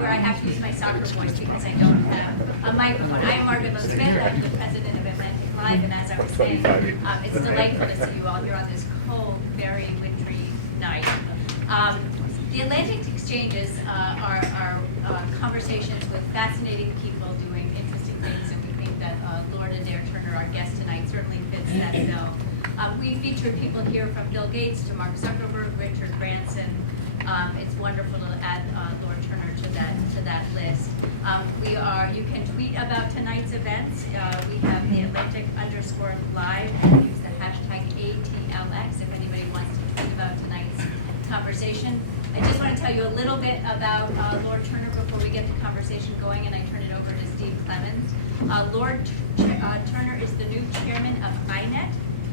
where I have to use my soccer voice because I don't have a microphone. I am Margaret Lowe-Smith. I'm the president of Atlantic Live, and as I was saying, it's delightful to see you all here on this cold, very wintry night. The Atlantic Exchanges are conversations with fascinating people doing interesting things, and we think that Lord Adair Turner, our guest tonight, certainly fits that bill. We featured people here from Bill Gates to Mark Zuckerberg, Richard Branson. It's wonderful to add Lord Turner to that list. You can tweet about tonight's events. We have the Atlantic_Live, and use the hashtag ATLX if anybody wants to tweet about tonight's conversation. I just want to tell you a little bit about Lord Turner before we get the conversation going, and I turn it over to Steve Clemons. Lord Turner is the new chairman of INET.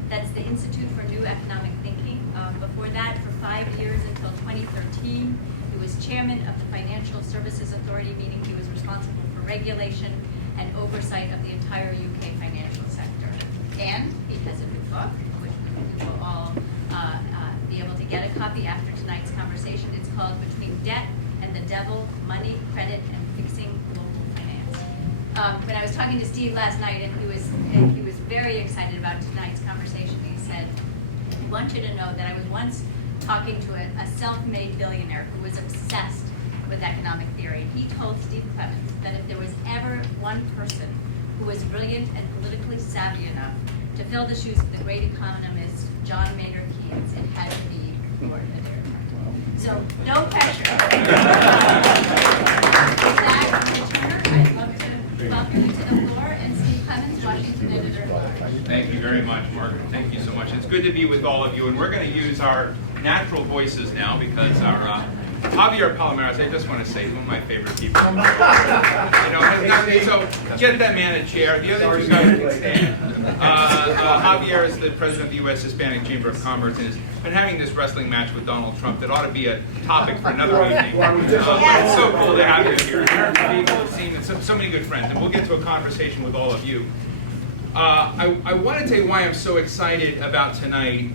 That's the Institute for New Economic Thinking. Before that, for 5 years until 2013, he was chairman of the Financial Services Authority, meaning he was responsible for regulation and oversight of the entire UK financial sector. And he has a new book, which we will all be able to get a copy after tonight's conversation. It's called Between Debt and the Devil, Money, Credit, and Fixing Global Finance. When I was talking to Steve last night, and he was very excited about tonight's conversation, he said, I want you to know that I was once talking to a self-made billionaire who was obsessed with economic theory. He told Steve Clemons that if there was ever one person who was brilliant and politically savvy enough to fill the shoes of the great economist John Maynard Keynes, it had to be Lord Adair. So, no pressure. With that, Mr. Turner, I'd love to welcome you to the floor, and Steve Clemons, Washington editor-at-large. Thank you very much, Margaret. Thank you so much. It's good to be with all of you, and we're going to use our natural voices now because our Javier Palomares, I just want to say, he's one of my favorite people. So get that man a chair. The other two guys can stand. Javier is the president of the U.S. Hispanic Chamber of Commerce and has been having this wrestling match with Donald Trump that ought to be a topic for another evening. But it's so cool to have you here. People seem and so many good friends, and we'll get to a conversation with all of you. I want to tell you why I'm so excited about tonight.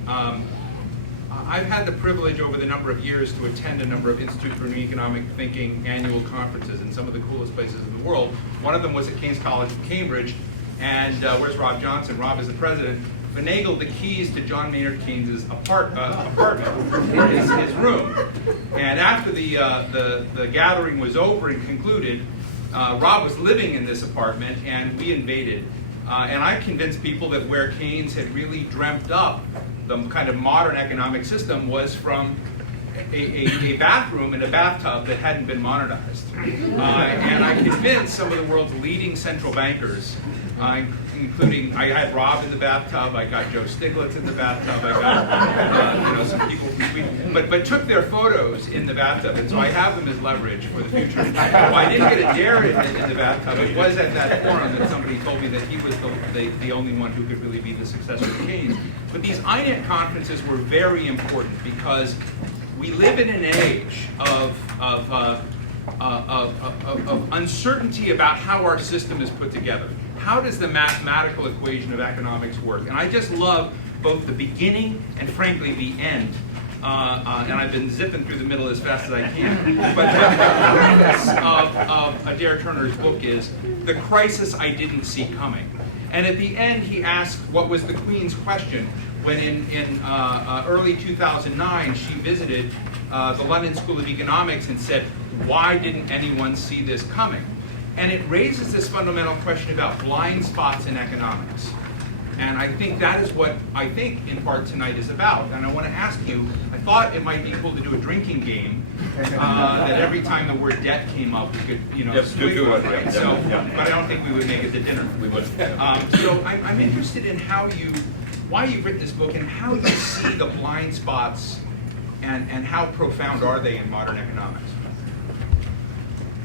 I've had the privilege over the number of years to attend a number of Institute for New Economic Thinking annual conferences in some of the coolest places in the world. One of them was at King's College in Cambridge, and where's Rob Johnson? Rob is the president. Finagled the keys to John Maynard Keynes' apartment, or his room. And after the gathering was over and concluded, Rob was living in this apartment, and we invaded. And I convinced people that where Keynes had really dreamt up the kind of modern economic system was from a bathroom and a bathtub that hadn't been modernized. And I convinced some of the world's leading central bankers, including, I had Rob in the bathtub, I got Joe Stiglitz in the bathtub, I got some people from Sweden, but took their photos in the bathtub, and so I have them as leverage for the future. Well, I didn't get Adair in the bathtub. It was at that forum that somebody told me that he was the only one who could really be the successor of Keynes. But these INET conferences were very important because we live in an age of uncertainty about how our system is put together. How does the mathematical equation of economics work? And I just love both the beginning and, frankly, the end. And I've been zipping through the middle as fast as I can. But the premise of Adair Turner's book is The Crisis I Didn't See Coming. And at the end, he asks what was the Queen's question when in early 2009, she visited the London School of Economics and said, why didn't anyone see this coming? And it raises this fundamental question about blind spots in economics. And I think that is what I think in part tonight is about. And I want to ask you, I thought it might be cool to do a drinking game that every time the word debt came up, we could, swig one, right? But I don't think we would make it to dinner. We would. So I'm interested in why you've written this book and how you see the blind spots and how profound are they in modern economics?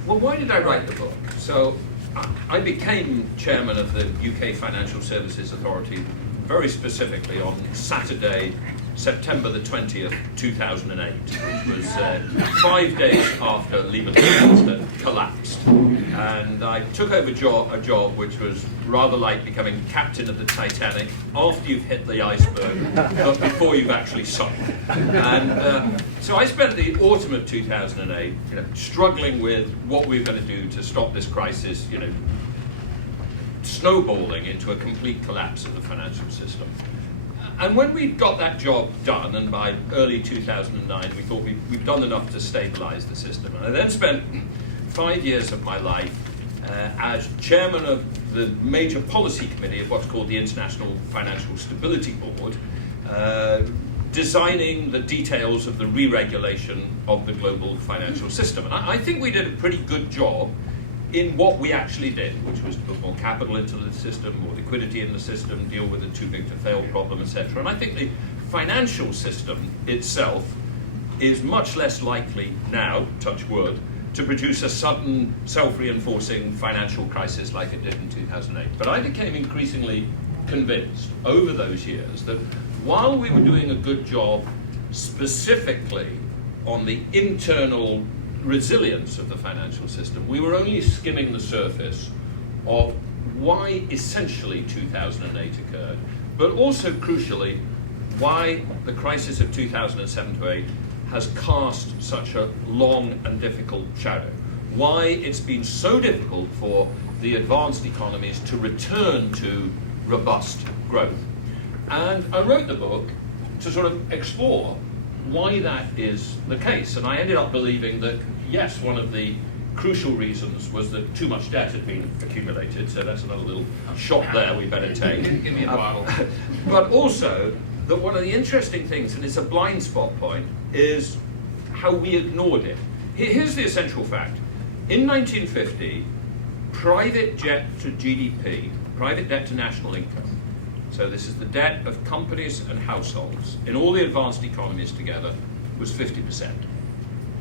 Well, why did I write the book? So I became chairman of the UK Financial Services Authority very specifically on Saturday, September the 20th, 2008, which was 5 days after Lehman Brothers had collapsed. And I took over a job which was rather like becoming captain of the Titanic after you've hit the iceberg, but before you've actually sunk. And so I spent the autumn of 2008, struggling with what we were going to do to stop this crisis, snowballing into a complete collapse of the financial system. And when we got that job done, and by early 2009, we thought we've done enough to stabilize the system. And I then spent 5 years of my life as chairman of the major policy committee of what's called the International Financial Stability Board, designing the details of the re-regulation of the global financial system. And I think we did a pretty good job in what we actually did, which was to put more capital into the system, more liquidity in the system, deal with the too big to fail problem, etc. And I think the financial system itself is much less likely now, touch wood, to produce a sudden self-reinforcing financial crisis like it did in 2008. But I became increasingly convinced over those years that while we were doing a good job specifically on the internal resilience of the financial system, we were only skimming the surface of why essentially 2008 occurred, but also crucially why the crisis of 2007-8 has cast such a long and difficult shadow, why it's been so difficult for the advanced economies to return to robust growth. And I wrote the book to sort of explore why that is the case. And I ended up believing that, yes, one of the crucial reasons was that too much debt had been accumulated, so that's another little shot there we better take. Give me a bottle. But also, that one of the interesting things, and it's a blind spot point, is how we ignored it. Here's the essential fact. In 1950, private debt to GDP, private debt to national income, so this is the debt of companies and households in all the advanced economies together, was 50%.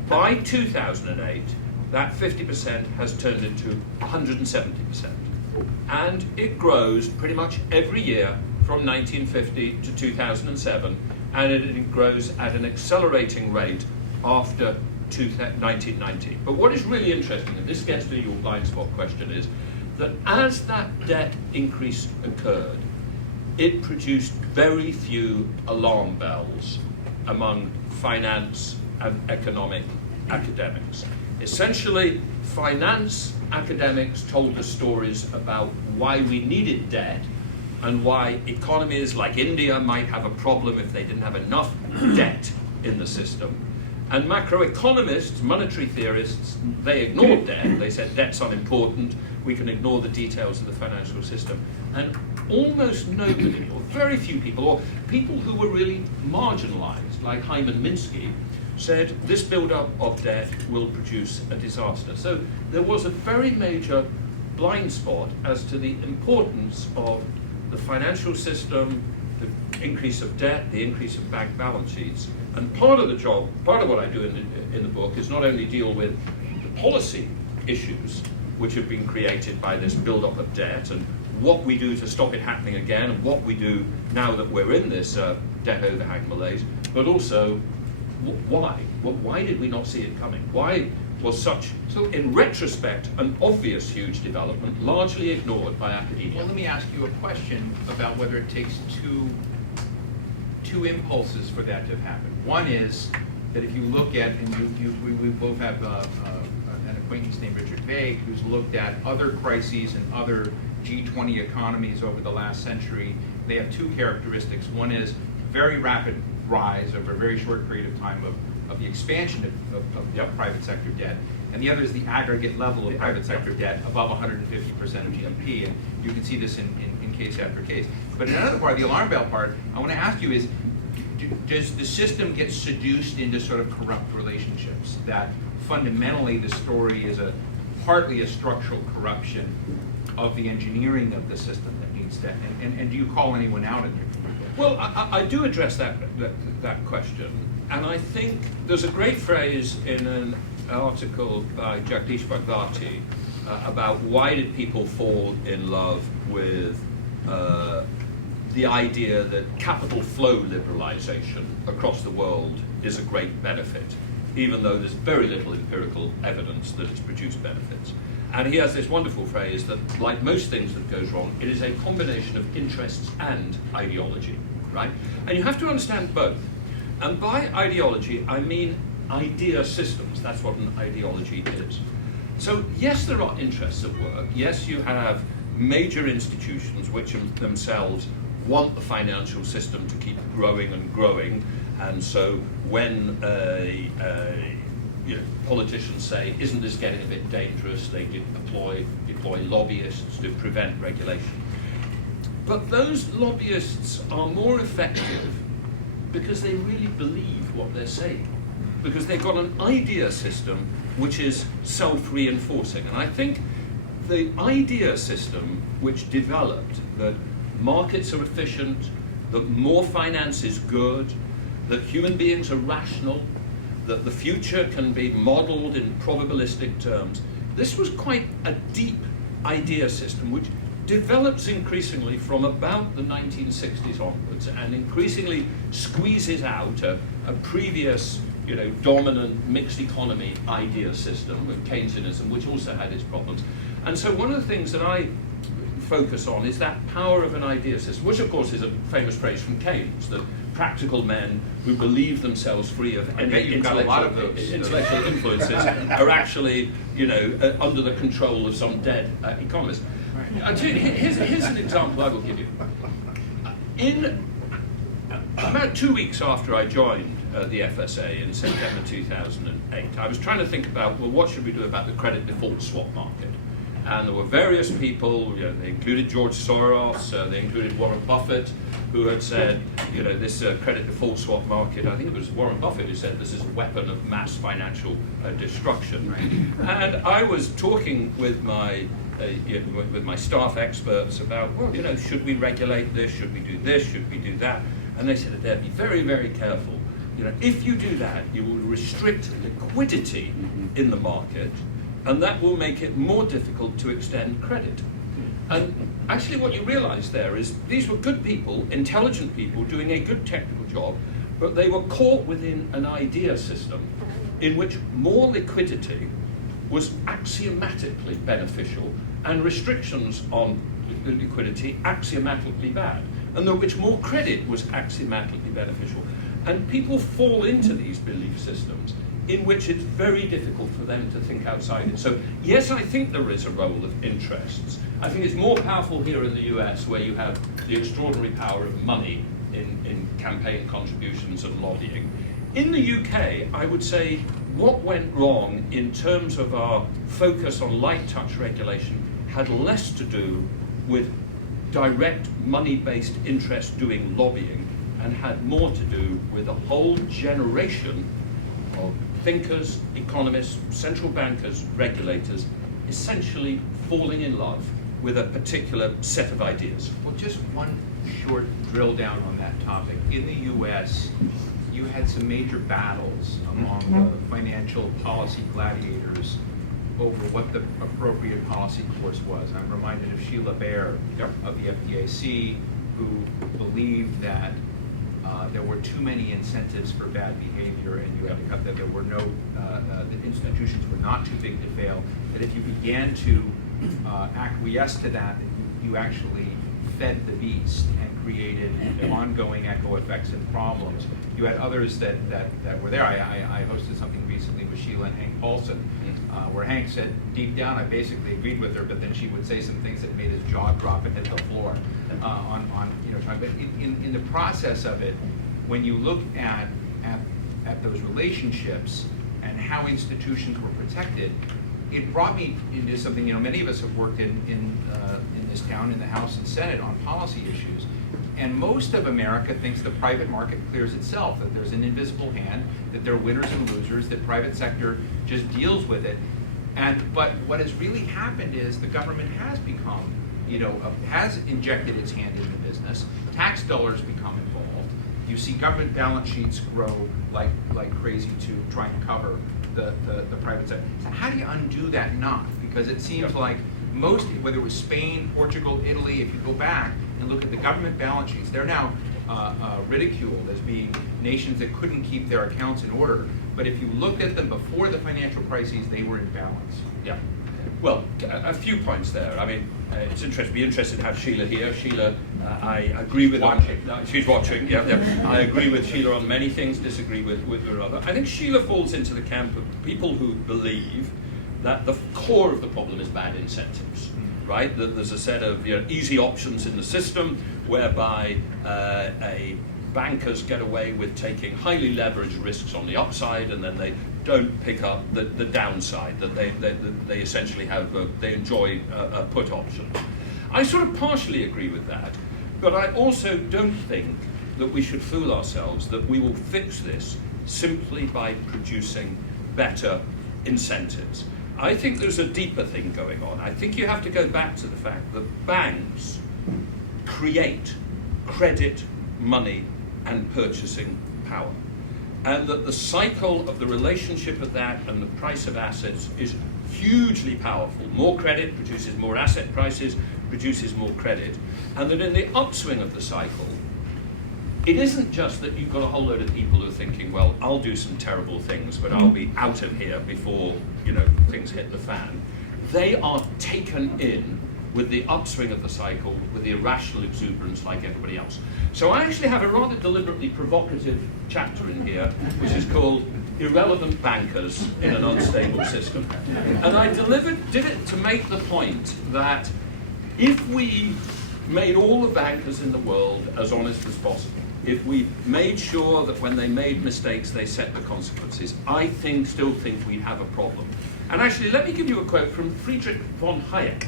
By 2008, that 50% has turned into 170%. And it grows pretty much every year from 1950 to 2007, and it grows at an accelerating rate after 1990. But what is really interesting, and this gets to your blind spot question, is that as that debt increase occurred, it produced very few alarm bells among finance and economic academics. Essentially, finance academics told us stories about why we needed debt and why economies like India might have a problem if they didn't have enough debt in the system. And macroeconomists, monetary theorists, they ignored debt. They said debt's unimportant, we can ignore the details of the financial system. And almost nobody, or very few people, or people who were really marginalized, like Hyman Minsky, said this build-up of debt will produce a disaster. So there was a very major blind spot as to the importance of the financial system, the increase of debt, the increase of bank balance sheets. And part of the job, part of what I do in the book is not only deal with the policy issues which have been created by this build-up of debt and what we do to stop it happening again and what we do now that we're in this debt overhang malaise, but also why? Why did we not see it coming? Why was such, so in retrospect, an obvious huge development largely ignored by academia? Well, let me ask you a question about whether it takes two impulses for that to have happened. One is that if you look at, and we both have an acquaintance named Richard Vague, who's looked at other crises and other G20 economies over the last century. They have two characteristics. One is very rapid rise over a very short period of time of the expansion of private sector debt, and the other is the aggregate level of private sector debt above 150% of GDP, and you can see this in case after case. But another part, the alarm bell part, I want to ask you is, does the system get seduced into sort of corrupt relationships, that fundamentally the story is partly a structural corruption of the engineering of the system that needs that, and do you call anyone out in there? Well, I do address that question, and I think there's a great phrase in an article by Jagdish Bhagwati about why did people fall in love with the idea that capital flow liberalization across the world is a great benefit, even though there's very little empirical evidence that it's produced benefits. And he has this wonderful phrase that, like most things that goes wrong, it is a combination of interests and ideology, right? And you have to understand both. And by ideology, I mean idea systems. That's what an ideology is. So yes, there are interests at work. Yes, you have major institutions which themselves want the financial system to keep growing and growing. And so when politicians say, isn't this getting a bit dangerous, they deploy lobbyists to prevent regulation. But those lobbyists are more effective because they really believe what they're saying, because they've got an idea system which is self-reinforcing. And I think the idea system which developed, that markets are efficient, that more finance is good, that human beings are rational, that the future can be modeled in probabilistic terms, this was quite a deep idea system which develops increasingly from about the 1960s onwards and increasingly squeezes out a previous dominant mixed economy idea system of Keynesianism, which also had its problems. And so one of the things that I focus on is that power of an idea system, which of course is a famous phrase from Keynes, that practical men who believe themselves free of any intellectual influences are actually, under the control of some dead economist. Right. Here's an example I will give you. In about 2 weeks after I joined the FSA in September 2008, I was trying to think about, well, what should we do about the credit default swap market? And there were various people, they included George Soros, they included Warren Buffett, who had said, this credit default swap market, I think it was Warren Buffett who said this is a weapon of mass financial destruction. Right. And I was talking with my staff experts about, well, should we regulate this, should we do this, should we do that? And they said, Adair, be very, very careful. If you do that, you will restrict liquidity in the market, and that will make it more difficult to extend credit. And actually what you realize there is these were good people, intelligent people, doing a good technical job, but they were caught within an idea system in which more liquidity was axiomatically beneficial and restrictions on liquidity axiomatically bad, and in which more credit was axiomatically beneficial. And people fall into these belief systems in which it's very difficult for them to think outside it. So yes, I think there is a role of interests. I think it's more powerful here in the US, where you have the extraordinary power of money in campaign contributions and lobbying. In the UK, I would say what went wrong in terms of our focus on light touch regulation had less to do with direct money-based interest doing lobbying and had more to do with a whole generation of thinkers, economists, central bankers, regulators, essentially falling in love with a particular set of ideas. Well, just one short drill down on that topic. In the US, you had some major battles among the financial policy gladiators over what the appropriate policy course was. I'm reminded of Sheila Bair of the FDIC, who believed that there were too many incentives for bad behavior, and you had to cut that. There were no, the institutions were not too big to fail. That if you began to acquiesce to that, you actually fed the beast and created ongoing echo effects and problems. You had others that were there. I hosted something recently with Sheila and Hank Paulson, where Hank said, deep down, I basically agreed with her, but then she would say some things that made his jaw drop and hit the floor trying. But in the process of it, when you look at those relationships and how institutions were protected, it brought me into something. Many of us have worked in this town, in the House and Senate, on policy issues. And most of America thinks the private market clears itself, that there's an invisible hand, that there are winners and losers, that private sector just deals with it. But what has really happened is the government has become, has injected its hand into business. Tax dollars become involved. You see government balance sheets grow like crazy to try and cover the private sector. So how do you undo that knot? Because it seems like most, whether it was Spain, Portugal, Italy, if you go back, and look at the government balance sheets, they're now ridiculed as being nations that couldn't keep their accounts in order. But if you looked at them before the financial crises, they were in balance. Yeah. Well, a few points there. I mean, it's interesting. Be interested to have Sheila here. Sheila, I agree with. She's watching. Yeah, yeah. I agree with Sheila on many things. Disagree with her other. I think Sheila falls into the camp of people who believe that the core of the problem is bad incentives. Right? That there's a set of easy options in the system whereby bankers get away with taking highly leveraged risks on the upside, and then they don't pick up the downside, that they essentially have, they enjoy a put option. I sort of partially agree with that, but I also don't think that we should fool ourselves that we will fix this simply by producing better incentives. I think there's a deeper thing going on. I think you have to go back to the fact that banks create credit, money, and purchasing power. And that the cycle of the relationship of that and the price of assets is hugely powerful. More credit produces more asset prices, produces more credit. And that in the upswing of the cycle, it isn't just that you've got a whole load of people who are thinking, well, I'll do some terrible things, but I'll be out of here before, things hit the fan. They are taken in with the upswing of the cycle, with the irrational exuberance like everybody else. So I actually have a rather deliberately provocative chapter in here, which is called Irrelevant Bankers in an Unstable System. And I did it to make the point that if we made all the bankers in the world as honest as possible, if we made sure that when they made mistakes, they set the consequences, I still think we'd have a problem. And actually, let me give you a quote from Friedrich von Hayek,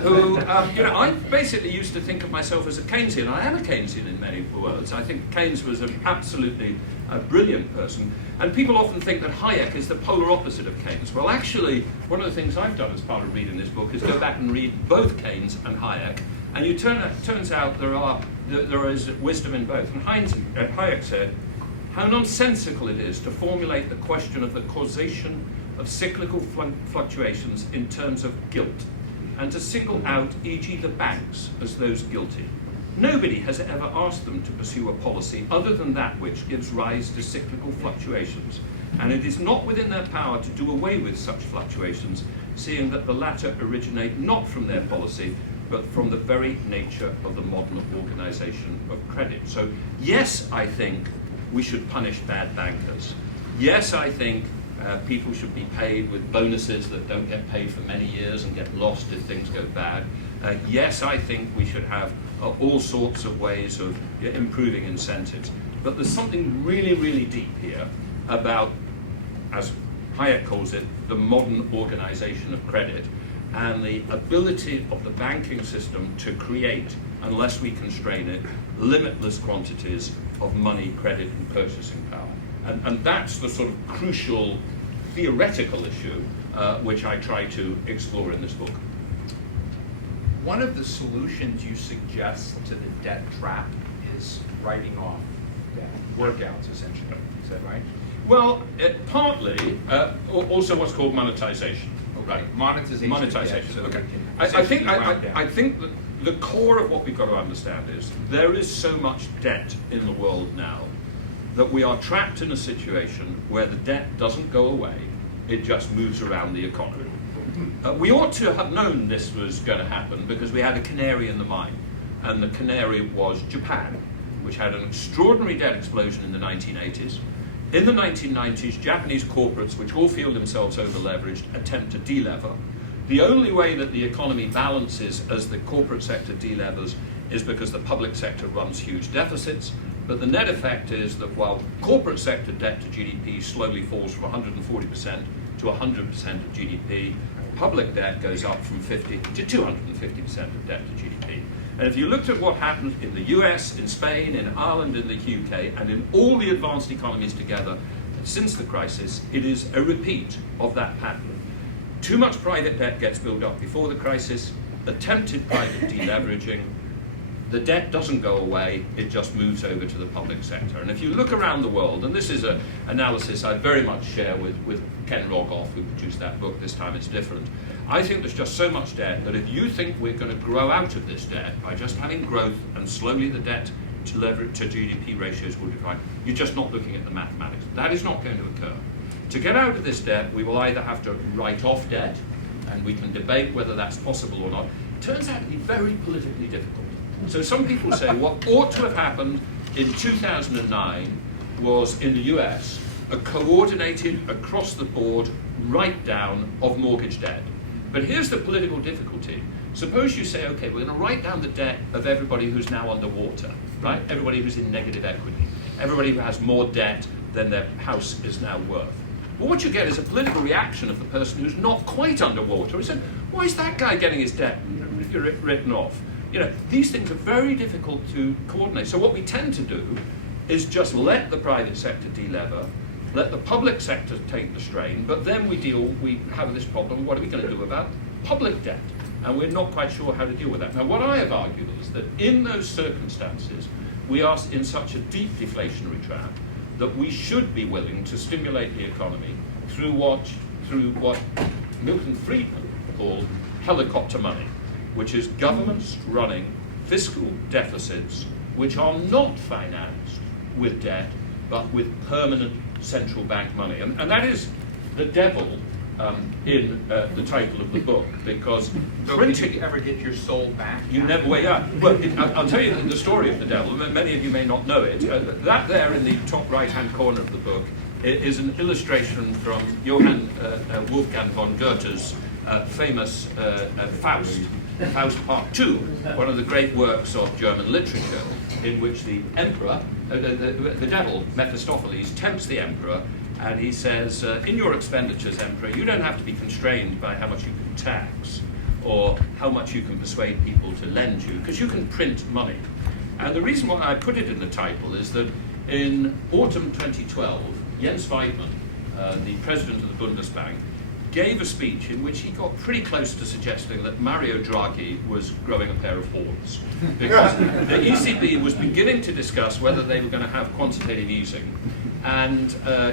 who, I basically used to think of myself as a Keynesian. I am a Keynesian in many words. I think Keynes was an absolutely brilliant person. And people often think that Hayek is the polar opposite of Keynes. Well, actually, one of the things I've done as part of reading this book is go back and read both Keynes and Hayek. And it turns out there is wisdom in both. And Hayek said, how nonsensical it is to formulate the question of the causation of cyclical fluctuations in terms of guilt, and to single out, e.g. the banks, as those guilty. Nobody has ever asked them to pursue a policy other than that which gives rise to cyclical fluctuations, and it is not within their power to do away with such fluctuations, seeing that the latter originate not from their policy, but from the very nature of the modern organization of credit. So yes, I think we should punish bad bankers. Yes, I think people should be paid with bonuses that don't get paid for many years and get lost if things go bad. Yes, I think we should have all sorts of ways of improving incentives. But there's something really, really deep here about, as Hayek calls it, the modern organization of credit, and the ability of the banking system to create, unless we constrain it, limitless quantities of money, credit, and purchasing power. And that's the sort of crucial theoretical issue which I try to explore in this book. One of the solutions you suggest to the debt trap is writing off debt, workouts essentially. Is that right? Well, partly, also what's called monetization. Right, monetization. Monetization. So Okay. I think that the core of what we've got to understand is there is so much debt in the world now that we are trapped in a situation where the debt doesn't go away, it just moves around the economy. We ought to have known this was going to happen because we had a canary in the mine, and the canary was Japan, which had an extraordinary debt explosion in the 1980s. In the 1990s, Japanese corporates, which all feel themselves over-leveraged, attempt to de-lever. The only way that the economy balances as the corporate sector de-levers is because the public sector runs huge deficits. But the net effect is that while corporate sector debt to GDP slowly falls from 140% to 100% of GDP, public debt goes up from 50 to 250% of debt to GDP. And if you looked at what happened in the US, in Spain, in Ireland, in the UK, and in all the advanced economies together since the crisis, it is a repeat of that pattern. Too much private debt gets built up before the crisis, attempted private deleveraging, the debt doesn't go away, it just moves over to the public sector. And if you look around the world, and this is an analysis I very much share with Ken Rogoff, who produced that book, This Time It's Different, I think there's just so much debt that if you think we're going to grow out of this debt by just having growth and slowly the debt to GDP ratios will decline, you're just not looking at the mathematics. That is not going to occur. To get out of this debt, we will either have to write off debt, and we can debate whether that's possible or not. It turns out to be very politically difficult. So some people say what ought to have happened in 2009 was, in the US, a coordinated, across-the-board write-down of mortgage debt. But here's the political difficulty. Suppose you say, okay, we're going to write down the debt of everybody who's now underwater, right? Everybody who's in negative equity. Everybody who has more debt than their house is now worth. Well, what you get is a political reaction of the person who's not quite underwater. He said, why is that guy getting his debt written off? You know, these things are very difficult to coordinate. So what we tend to do is just let the private sector delever, let the public sector take the strain, but then we have this problem, what are we going to do about public debt? And we're not quite sure how to deal with that. Now, what I have argued is that in those circumstances, we are in such a deep deflationary trap that we should be willing to stimulate the economy through what Milton Friedman called helicopter money, which is governments running fiscal deficits which are not financed with debt, but with permanent central bank money. And that is the devil in the title of the book, because So printing... did you ever get your soul back? You never, well, yeah. Well, I'll tell you the story of the devil. Many of you may not know it. That there in the top right-hand corner of the book is an illustration from Johann Wolfgang von Goethe's famous Faust, Faust Part II, one of the great works of German literature, in which the emperor, the devil, Mephistopheles, tempts the emperor, and he says, in your expenditures, emperor, you don't have to be constrained by how much you can tax or how much you can persuade people to lend you, because you can print money. And the reason why I put it in the title is that in autumn 2012, Jens Weidmann, the president of the Bundesbank, gave a speech in which he got pretty close to suggesting that Mario Draghi was growing a pair of horns, because the ECB was beginning to discuss whether they were going to have quantitative easing. And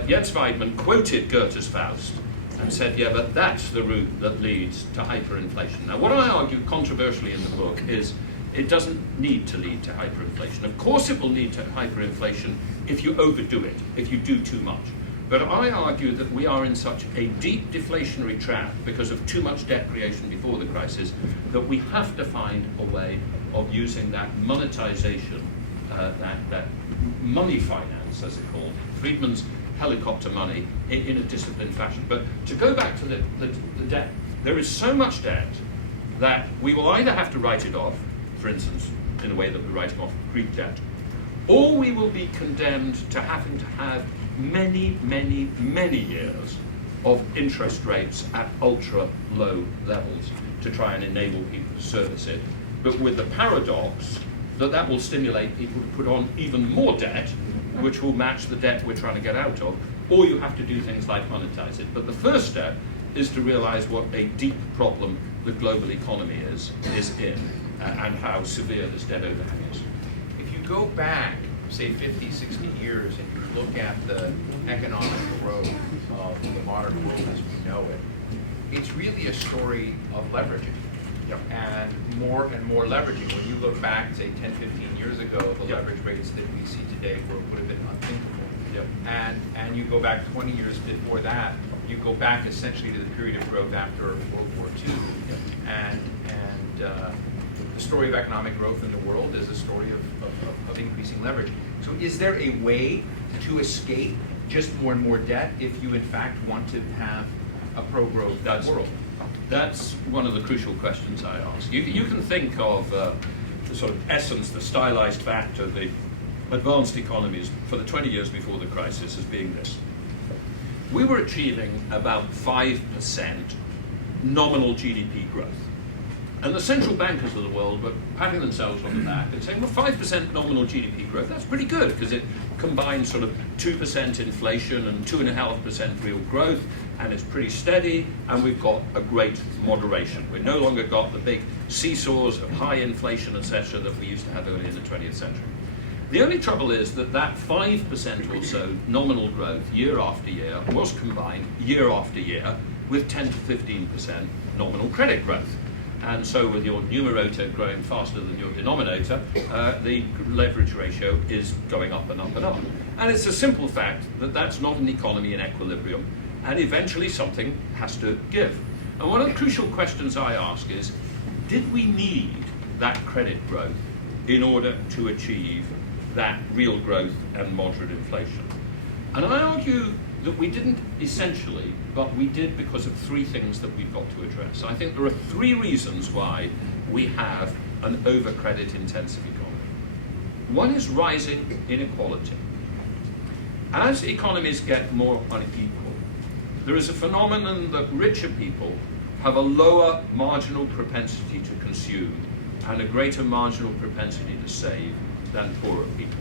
Jens Weidmann quoted Goethe's Faust and said, yeah, but that's the route that leads to hyperinflation. Now, what I argue controversially in the book is it doesn't need to lead to hyperinflation. Of course it will lead to hyperinflation if you overdo it, if you do too much. But I argue that we are in such a deep deflationary trap because of too much debt creation before the crisis that we have to find a way of using that monetization, that money finance, as it's called, Friedman's helicopter money, in a disciplined fashion. But to go back to the debt, there is so much debt that we will either have to write it off, for instance, in the way that we're writing off Greek debt, or we will be condemned to having to have many, many, many years of interest rates at ultra low levels to try and enable people to service it, but with the paradox that that will stimulate people to put on even more debt, which will match the debt we're trying to get out of, or you have to do things like monetize it. But the first step is to realize what a deep problem the global economy is in, and how severe this debt overhang is. If you go back, say 50, 60 years, and you look at the economic growth of the modern world as we know it, it's really a story of leveraging. Yep. And more leveraging. When you look back, say 10, 15 years ago, the Yep. leverage rates that we see today would have been unthinkable. Yep. And you go back 20 years before that, you go back essentially to the period of growth after World War II. Yep. And the story of economic growth in the world is a story of increasing leverage. So is there a way to escape just more and more debt if you in fact want to have a pro-growth world? That's one of the crucial questions I ask. You can think of the sort of essence, the stylized fact of the advanced economies for the 20 years before the crisis as being this. We were achieving about 5% nominal GDP growth. And the central bankers of the world were patting themselves on the back and saying, well, 5% nominal GDP growth, that's pretty good, because it combines sort of 2% inflation and 2.5% real growth, and it's pretty steady, and we've got a great moderation. We've no longer got the big seesaws of high inflation, etc., that we used to have early in the 20th century. The only trouble is that that 5% or so nominal growth year after year was combined year after year with 10 to 15% nominal credit growth. And so with your numerator growing faster than your denominator, the leverage ratio is going up and up and up. And it's a simple fact that that's not an economy in equilibrium, and eventually something has to give. And one of the crucial questions I ask is, did we need that credit growth in order to achieve that real growth and moderate inflation? And I argue that we didn't essentially, but we did because of three things that we've got to address. I think there are three reasons why we have an over-credit intensive economy. One is rising inequality. As economies get more unequal, there is a phenomenon that richer people have a lower marginal propensity to consume and a greater marginal propensity to save than poorer people.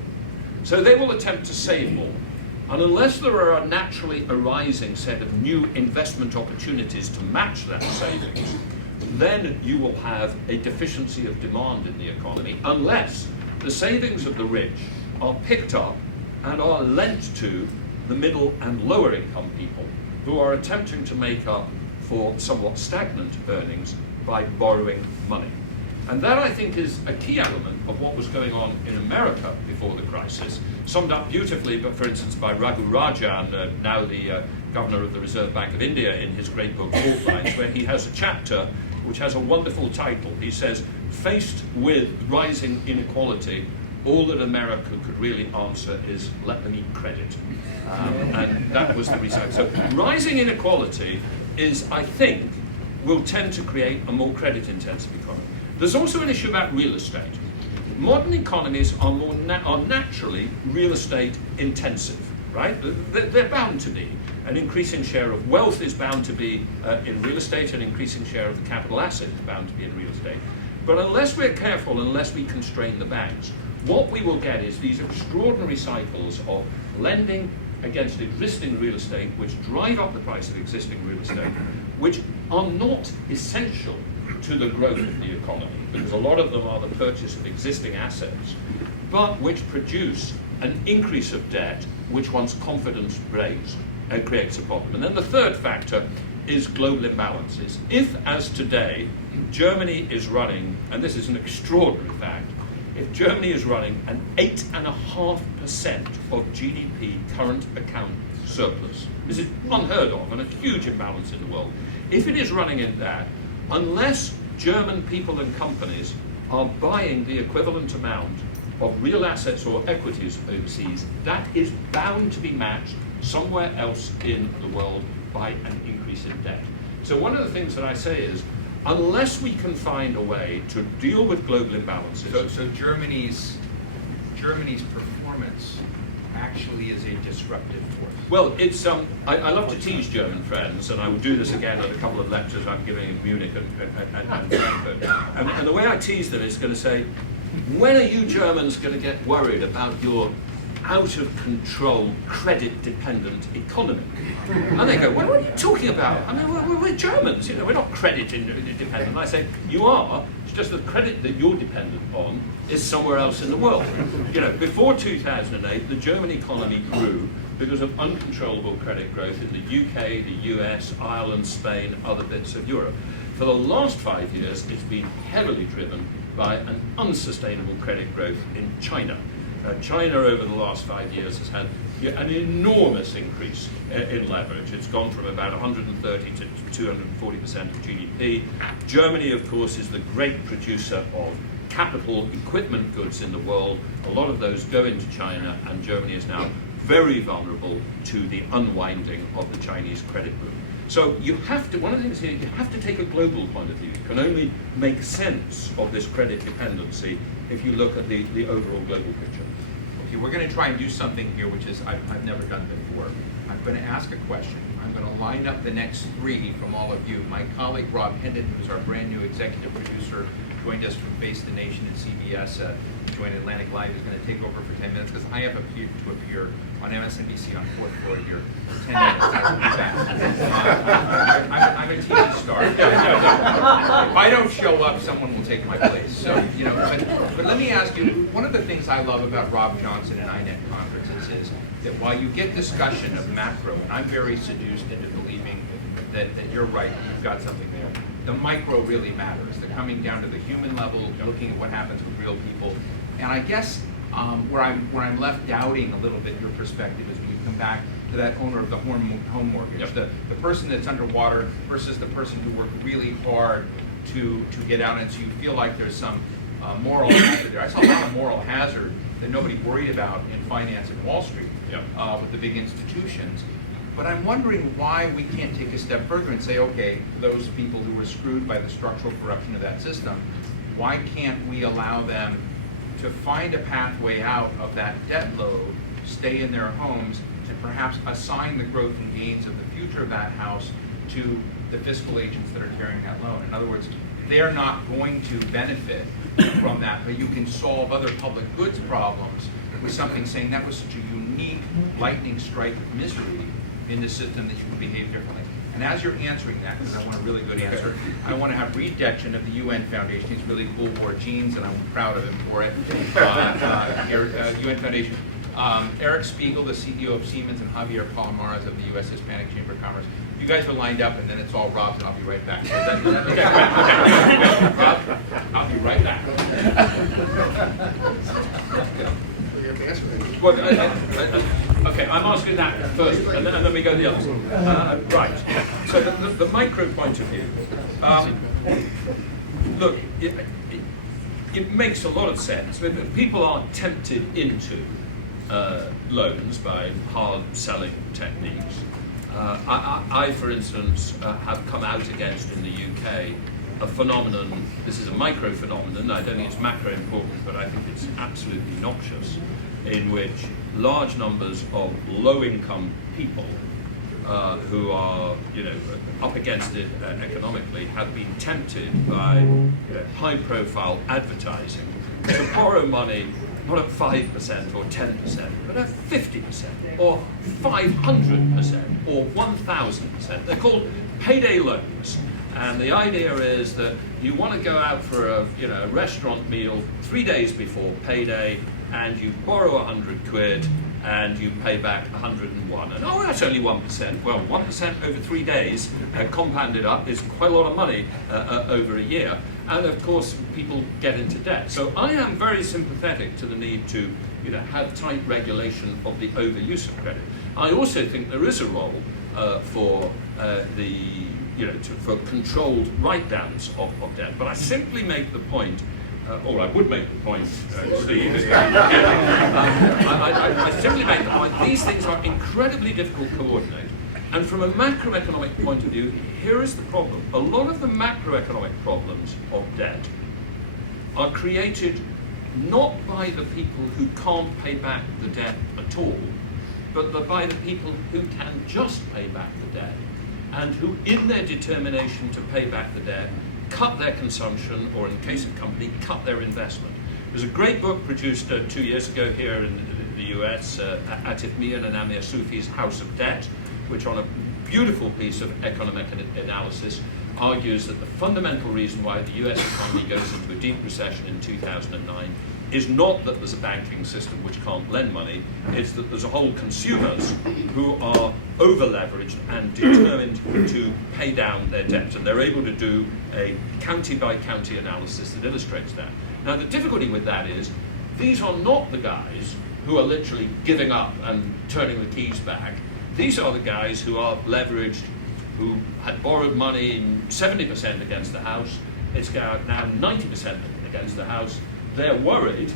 So they will attempt to save more. And unless there are a naturally arising set of new investment opportunities to match that savings, then you will have a deficiency of demand in the economy, unless the savings of the rich are picked up and are lent to the middle and lower income people who are attempting to make up for somewhat stagnant earnings by borrowing money. And that, I think, is a key element of what was going on in America before the crisis, summed up beautifully, but for instance, by Raghu Rajan, now the governor of the Reserve Bank of India, in his great book, Fault Lines, where he has a chapter which has a wonderful title. He says, faced with rising inequality, all that America could really answer is, let them eat credit. And that was the reason. So rising inequality is, I think, will tend to create a more credit-intensive economy. There's also an issue about real estate. Modern economies are naturally real estate intensive, right? They're bound to be. An increasing share of wealth is bound to be in real estate, an increasing share of the capital asset is bound to be in real estate. But unless we're careful, unless we constrain the banks, what we will get is these extraordinary cycles of lending against existing real estate, which drive up the price of existing real estate, which are not essential to the growth of the economy, because a lot of them are the purchase of existing assets, but which produce an increase of debt, which once confidence breaks and creates a problem. And then the third factor is global imbalances. If, as today, Germany is running, and this is an extraordinary fact, if Germany is running an 8.5% of GDP current account surplus, this is unheard of and a huge imbalance in the world. If it is running in that, unless German people and companies are buying the equivalent amount of real assets or equities overseas, that is bound to be matched somewhere else in the world by an increase in debt. So one of the things that I say is, unless we can find a way to deal with global imbalances. So Germany's performance actually is a disruptive force. Well, it's I love to tease German friends, and I will do this again at a couple of lectures I'm giving in Munich and Frankfurt. And the way I tease them is going to say, when are you Germans going to get worried about your out-of-control, credit-dependent economy? And they go, what are you talking about? I mean, we're Germans, you know, we're not credit-dependent. And I say, you are, it's just the credit that you're dependent on is somewhere else in the world. You know, before 2008, the German economy grew because of uncontrollable credit growth in the UK, the US, Ireland, Spain, other bits of Europe. For the last 5 years, it's been heavily driven by an unsustainable credit growth in China. China over the last 5 years has had an enormous increase in leverage. It's gone from about 130 to 240% of GDP. Germany, of course, is the great producer of capital equipment goods in the world. A lot of those go into China, and Germany is now very vulnerable to the unwinding of the Chinese credit boom. So you have to, one of the things here, you have to take a global point of view. You can only make sense of this credit dependency if you look at the overall global picture. Okay, we're going to try and do something here, which is I've never done before. I'm going to ask a question. I'm going to line up the next three from all of you. My colleague Rob Hendon, who's our brand new executive producer, joined us from Face the Nation and CBS, joined Atlantic Live, is going to take over for 10 minutes because I have to appear on MSNBC on 4th floor here for 10 minutes. I will be back. I'm a TV star. If I don't show up, someone will take my place. So, you know, but let me ask you, one of the things I love about Rob Johnson and INET conferences is that while you get discussion of macro, and I'm very seduced into believing that you're right, you've got something there, the micro really matters. They're coming down to the human level, looking at what happens with real people. And I guess where I'm left doubting a little bit your perspective is when you come back to that owner of the home mortgage, Yep. the person that's underwater versus the person who worked really hard to get out, and so you feel like there's some moral hazard there. I saw a lot of moral hazard that nobody worried about in finance and Wall Street with the big institutions. But I'm wondering why we can't take a step further and say, okay, those people who were screwed by the structural corruption of that system, why can't we allow them to find a pathway out of that debt load, stay in their homes, and perhaps assign the growth and gains of the future of that house to the fiscal agents that are carrying that loan? In other words, they're not going to benefit from that, but you can solve other public goods problems with something saying that was such a unique lightning strike of misery in the system that you can behave differently. And as you're answering that, because I want a really good answer, I want to have Reed Detchen of the UN Foundation. He's really cool, wore jeans, and I'm proud of him for it. UN Foundation. Eric Spiegel, the CEO of Siemens, and Javier Palomares of the U.S. Hispanic Chamber of Commerce. You guys are lined up, and then it's all Rob's, and I'll be right back. Okay. Rob, I'll be right back. Well, okay, I'm asking that first, and then we go to the others. Right. So the micro point of view. Look, it makes a lot of sense. People are tempted into loans by hard selling techniques. I, for instance, have come out against in the UK a phenomenon. This is a micro phenomenon. I don't think it's macro important, but I think it's absolutely noxious, in which large numbers of low-income people who are, up against it economically, have been tempted by high-profile advertising to borrow money not at 5% or 10%, but at 50% or 500% or 1,000%. They're called payday loans. And the idea is that you want to go out for a restaurant meal 3 days before payday, and you borrow 100 quid and you pay back 101. And that's only 1%. Well, 1% over 3 days compounded up is quite a lot of money over a year. And of course, people get into debt. So I am very sympathetic to the need to have tight regulation of the overuse of credit. I also think there is a role for for controlled write-downs of debt. But I simply make the point, or I would make the point, Steve, I simply make the point, these things are incredibly difficult to coordinate. And from a macroeconomic point of view, here is the problem. A lot of the macroeconomic problems of debt are created not by the people who can't pay back the debt at all, but by the people who can just pay back the debt, and who, in their determination to pay back the debt, cut their consumption, or in the case of company, cut their investment. There's a great book produced 2 years ago here in the US, Atif Mian and Amir Sufi's House of Debt, which on a beautiful piece of economic analysis argues that the fundamental reason why the US economy goes into a deep recession in 2009 is not that there's a banking system which can't lend money, it's that there's a whole consumers who are over-leveraged and determined to pay down their debt. And they're able to do a county-by-county analysis that illustrates that. Now, the difficulty with that is, these are not the guys who are literally giving up and turning the keys back. These are the guys who are leveraged, who had borrowed money 70% against the house. It's now 90% against the house. They're worried,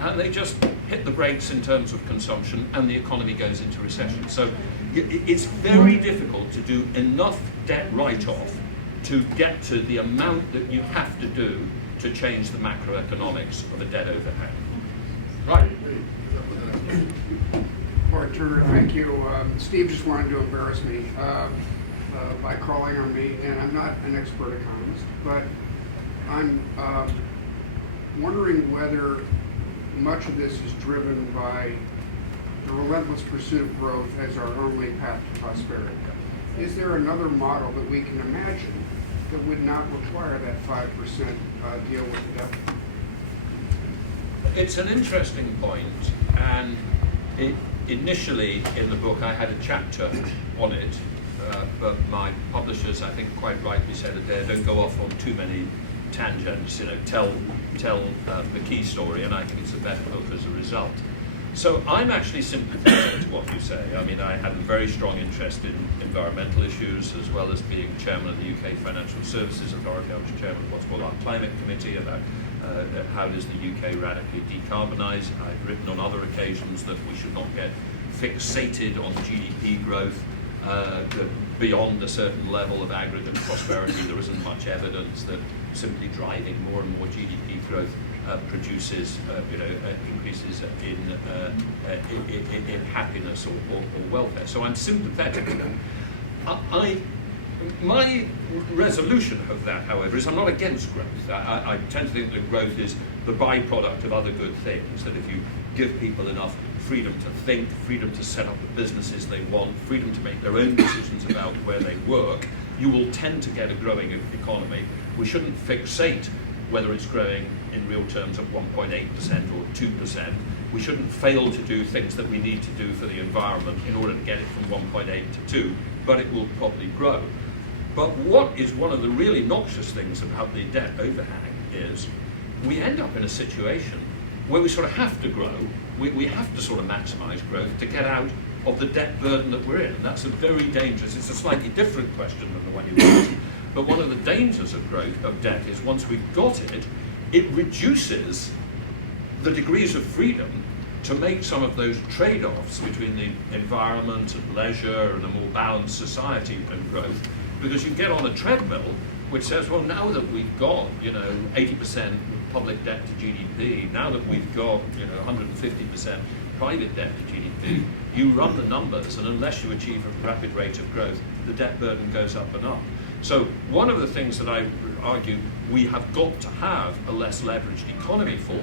and they just hit the brakes in terms of consumption, and the economy goes into recession. So it's very difficult to do enough debt write-off to get to the amount that you have to do to change the macroeconomics of a debt overhang. Right. Lord Turner, thank you. Steve just wanted to embarrass me by calling on me, and I'm not an expert economist, but I'm wondering whether much of this is driven by the relentless pursuit of growth as our only path to prosperity. Is there another model that we can imagine that would not require that 5% deal with the devil? It's an interesting point, and initially in the book I had a chapter on it, but my publishers, I think, quite rightly said, Adair, don't go off on too many tangents. Tell the key story, and I think it's a better book as a result. So I'm actually sympathetic to what you say. I mean, I have a very strong interest in environmental issues, as well as being chairman of the UK Financial Services Authority. I was chairman of what's called our climate committee about how does the UK radically decarbonise. I've written on other occasions that we should not get fixated on GDP growth beyond a certain level of aggregate prosperity. There isn't much evidence that simply driving more and more GDP growth produces, increases in happiness or welfare. So I'm sympathetic to them. My resolution of that, however, is I'm not against growth. I tend to think that growth is the byproduct of other good things, that if you give people enough freedom to think, freedom to set up the businesses they want, freedom to make their own decisions about where they work, you will tend to get a growing economy. We shouldn't fixate whether it's growing in real terms at 1.8% or 2%. We shouldn't fail to do things that we need to do for the environment in order to get it from 1.8 to 2, but it will probably grow. But what is one of the really noxious things about the debt overhang is we end up in a situation where we sort of have to grow, we have to sort of maximize growth to get out of the debt burden that we're in. And that's a very dangerous, it's a slightly different question than the one you asked. But one of the dangers of growth, of debt, is once we've got it, it reduces the degrees of freedom to make some of those trade-offs between the environment and leisure and a more balanced society and growth. Because you get on a treadmill which says, well, now that we've got, 80% public debt to GDP, now that we've got, 150% private debt to GDP, you run the numbers, and unless you achieve a rapid rate of growth, the debt burden goes up and up. So one of the things that I argue we have got to have a less leveraged economy for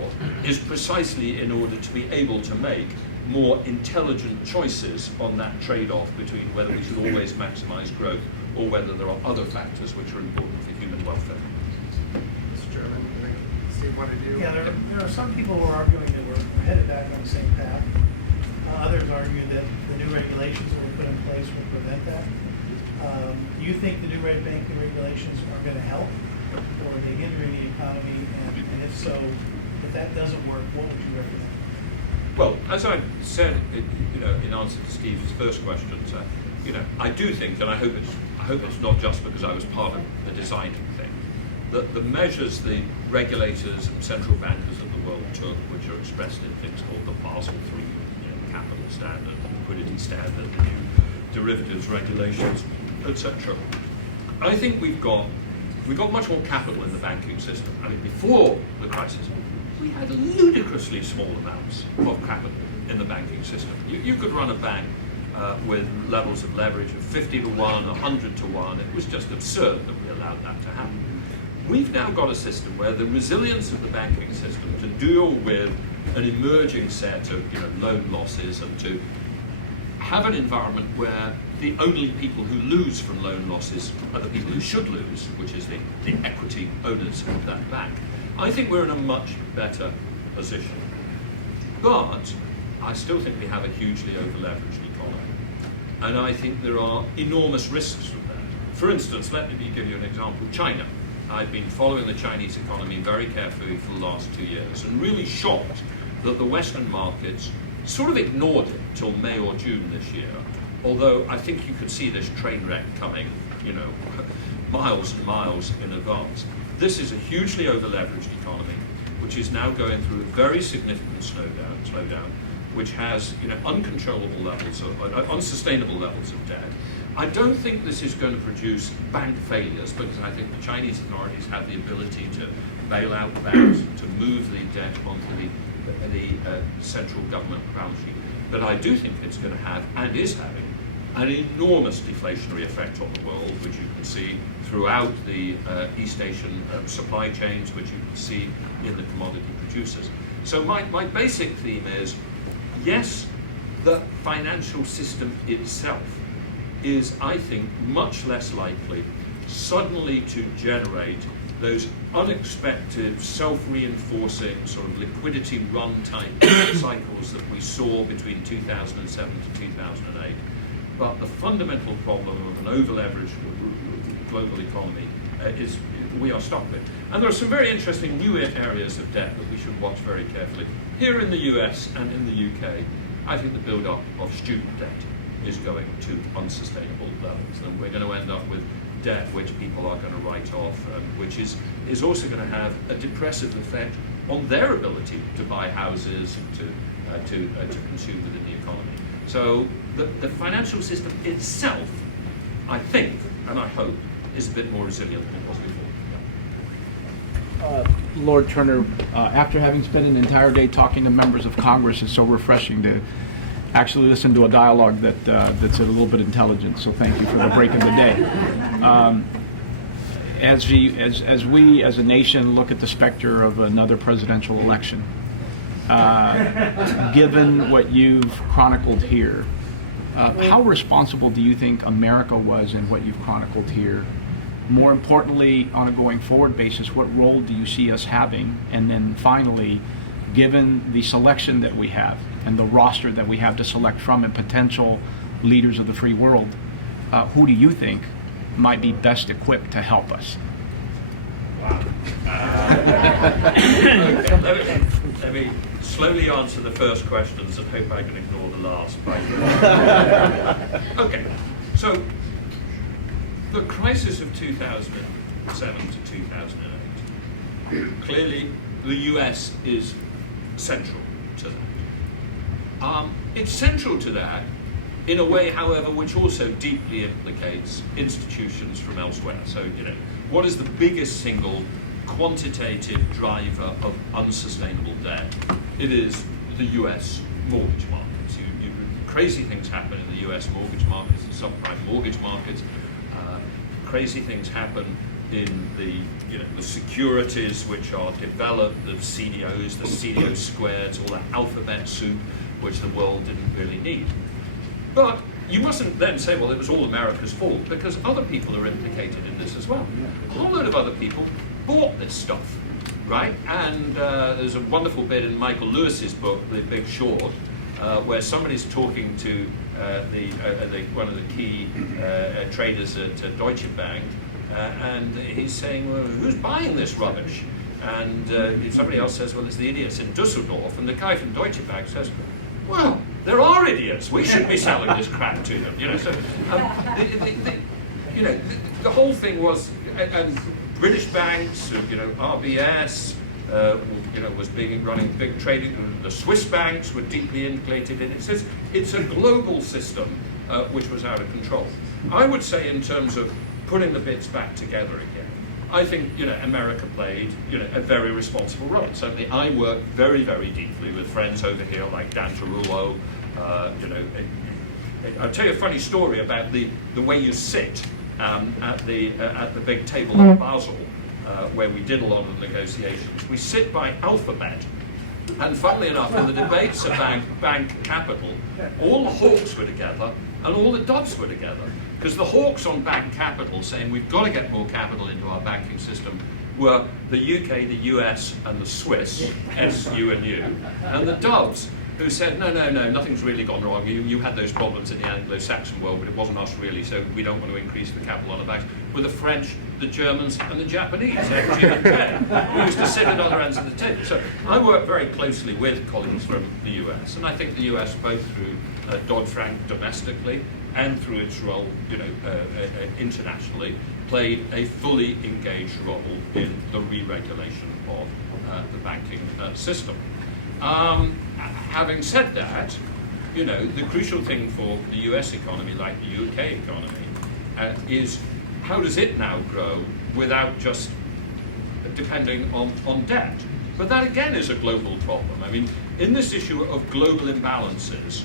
is precisely in order to be able to make more intelligent choices on that trade-off between whether we should always maximize growth or whether there are other factors which are important for human welfare. Mr. Chairman, Steve, what did you? Yeah, there are some people who are arguing that we're headed back on the same path. Others argue that the new regulations that we put in place will prevent that. Do you think the new banking regulations are going to help, or are they hindering the economy? And if so, if that doesn't work, what would you recommend? Well, as I said, in answer to Steve's first questions, I do think, and I hope it's not just because I was part of the designing thing, that the measures the regulators and central bankers of the world took, which are expressed in things called the Basel III capital standard, liquidity standard, the new derivatives regulations, etc. I think we've got much more capital in the banking system. I mean, before the crisis, we had ludicrously small amounts of capital in the banking system. You could run a bank with levels of leverage of 50 to 1, 100 to 1. It was just absurd that we allowed that to happen. We've now got a system where the resilience of the banking system to deal with an emerging set of loan losses and to have an environment where the only people who lose from loan losses are the people who should lose, which is the equity owners of that bank. I think we're in a much better position. But I still think we have a hugely over-leveraged economy. And I think there are enormous risks from that. For instance, let me give you an example. China. I've been following the Chinese economy very carefully for the last 2 years and really shocked that the Western markets sort of ignored it till May or June this year. Although I think you could see this train wreck coming, miles and miles in advance. This is a hugely over-leveraged economy, which is now going through a very significant slowdown, which has uncontrollable levels of, unsustainable levels of debt. I don't think this is going to produce bank failures, because I think the Chinese authorities have the ability to bail out banks, to move the debt onto the central government balance sheet. But I do think it's going to have, and is having, an enormous deflationary effect on the world, which you can see throughout the East Asian supply chains, which you can see in the commodity producers. So my basic theme is, yes, the financial system itself is, I think, much less likely suddenly to generate those unexpected, self-reinforcing sort of liquidity run type cycles that we saw between 2007 to 2008. But the fundamental problem of an over-leveraged global economy is we are stuck with. And there are some very interesting new areas of debt that we should watch very carefully. Here in the US and in the UK, I think the build-up of student debt is going to unsustainable levels, and we're going to end up with debt which people are going to write off, which is also going to have a depressive effect on their ability to buy houses and to consume within the economy. So the financial system itself, I think, and I hope, is a bit more resilient than it was before. Lord Turner, after having spent an entire day talking to members of Congress, it's so refreshing to actually listen to a dialogue that's a little bit intelligent. So thank you for the break of the day. As we as a nation look at the specter of another presidential election, given what you've chronicled here, how responsible do you think America was in what you've chronicled here? More importantly, on a going forward basis, what role do you see us having? And then finally, given the selection that we have and the roster that we have to select from and potential leaders of the free world, who do you think might be best equipped to help us? Wow. Let me slowly answer the first questions and hope I can ignore the last. Okay, so the crisis of 2007 to 2008, clearly the US is central to that. It's central to that in a way, however, which also deeply implicates institutions from elsewhere. So, what is the biggest single quantitative driver of unsustainable debt? It is the US mortgage markets. Crazy things happen in the US mortgage markets, the subprime mortgage markets. Crazy things happen in the securities which are developed, the CDOs, the CDO squareds, all the alphabet soup which the world didn't really need. But you mustn't then say, well, it was all America's fault, because other people are implicated in this as well. A whole load of other people bought this stuff, right? And there's a wonderful bit in Michael Lewis's book, The Big Short, where somebody's talking to one of the key traders at Deutsche Bank, and he's saying, well, who's buying this rubbish? And somebody else says, well, it's the idiots in Dusseldorf. And the guy from Deutsche Bank says, well, there are idiots. We should be selling this crap to them. So the whole thing was, and British banks, RBS, was running big trading. The Swiss banks were deeply implicated in it. It's a global system which was out of control. I would say, in terms of putting the bits back together again, I think America played a very responsible role. Certainly, I work very, very deeply with friends over here like Dan Tarullo. I'll tell you a funny story about the way you sit at the big table in Basel, where we did a lot of the negotiations. We sit by alphabet. And funnily enough, in the debates about bank capital, all the hawks were together and all the doves were together. Because the hawks on bank capital, saying we've got to get more capital into our banking system, were the UK, the US, and the Swiss, SU and U. And the doves, who said, no, nothing's really gone wrong. You had those problems in the Anglo-Saxon world, but it wasn't us really, so we don't want to increase the capital on the banks, were the French, the Germans, and the Japanese, FG and K, who used to sit at other ends of the table. So I work very closely with colleagues from the US, and I think the US, both through Dodd-Frank domestically and through its role internationally, played a fully engaged role in the re-regulation of the banking system. Having said that, the crucial thing for the US economy, like the UK economy, is how does it now grow without just depending on debt? But that again is a global problem. I mean, in this issue of global imbalances,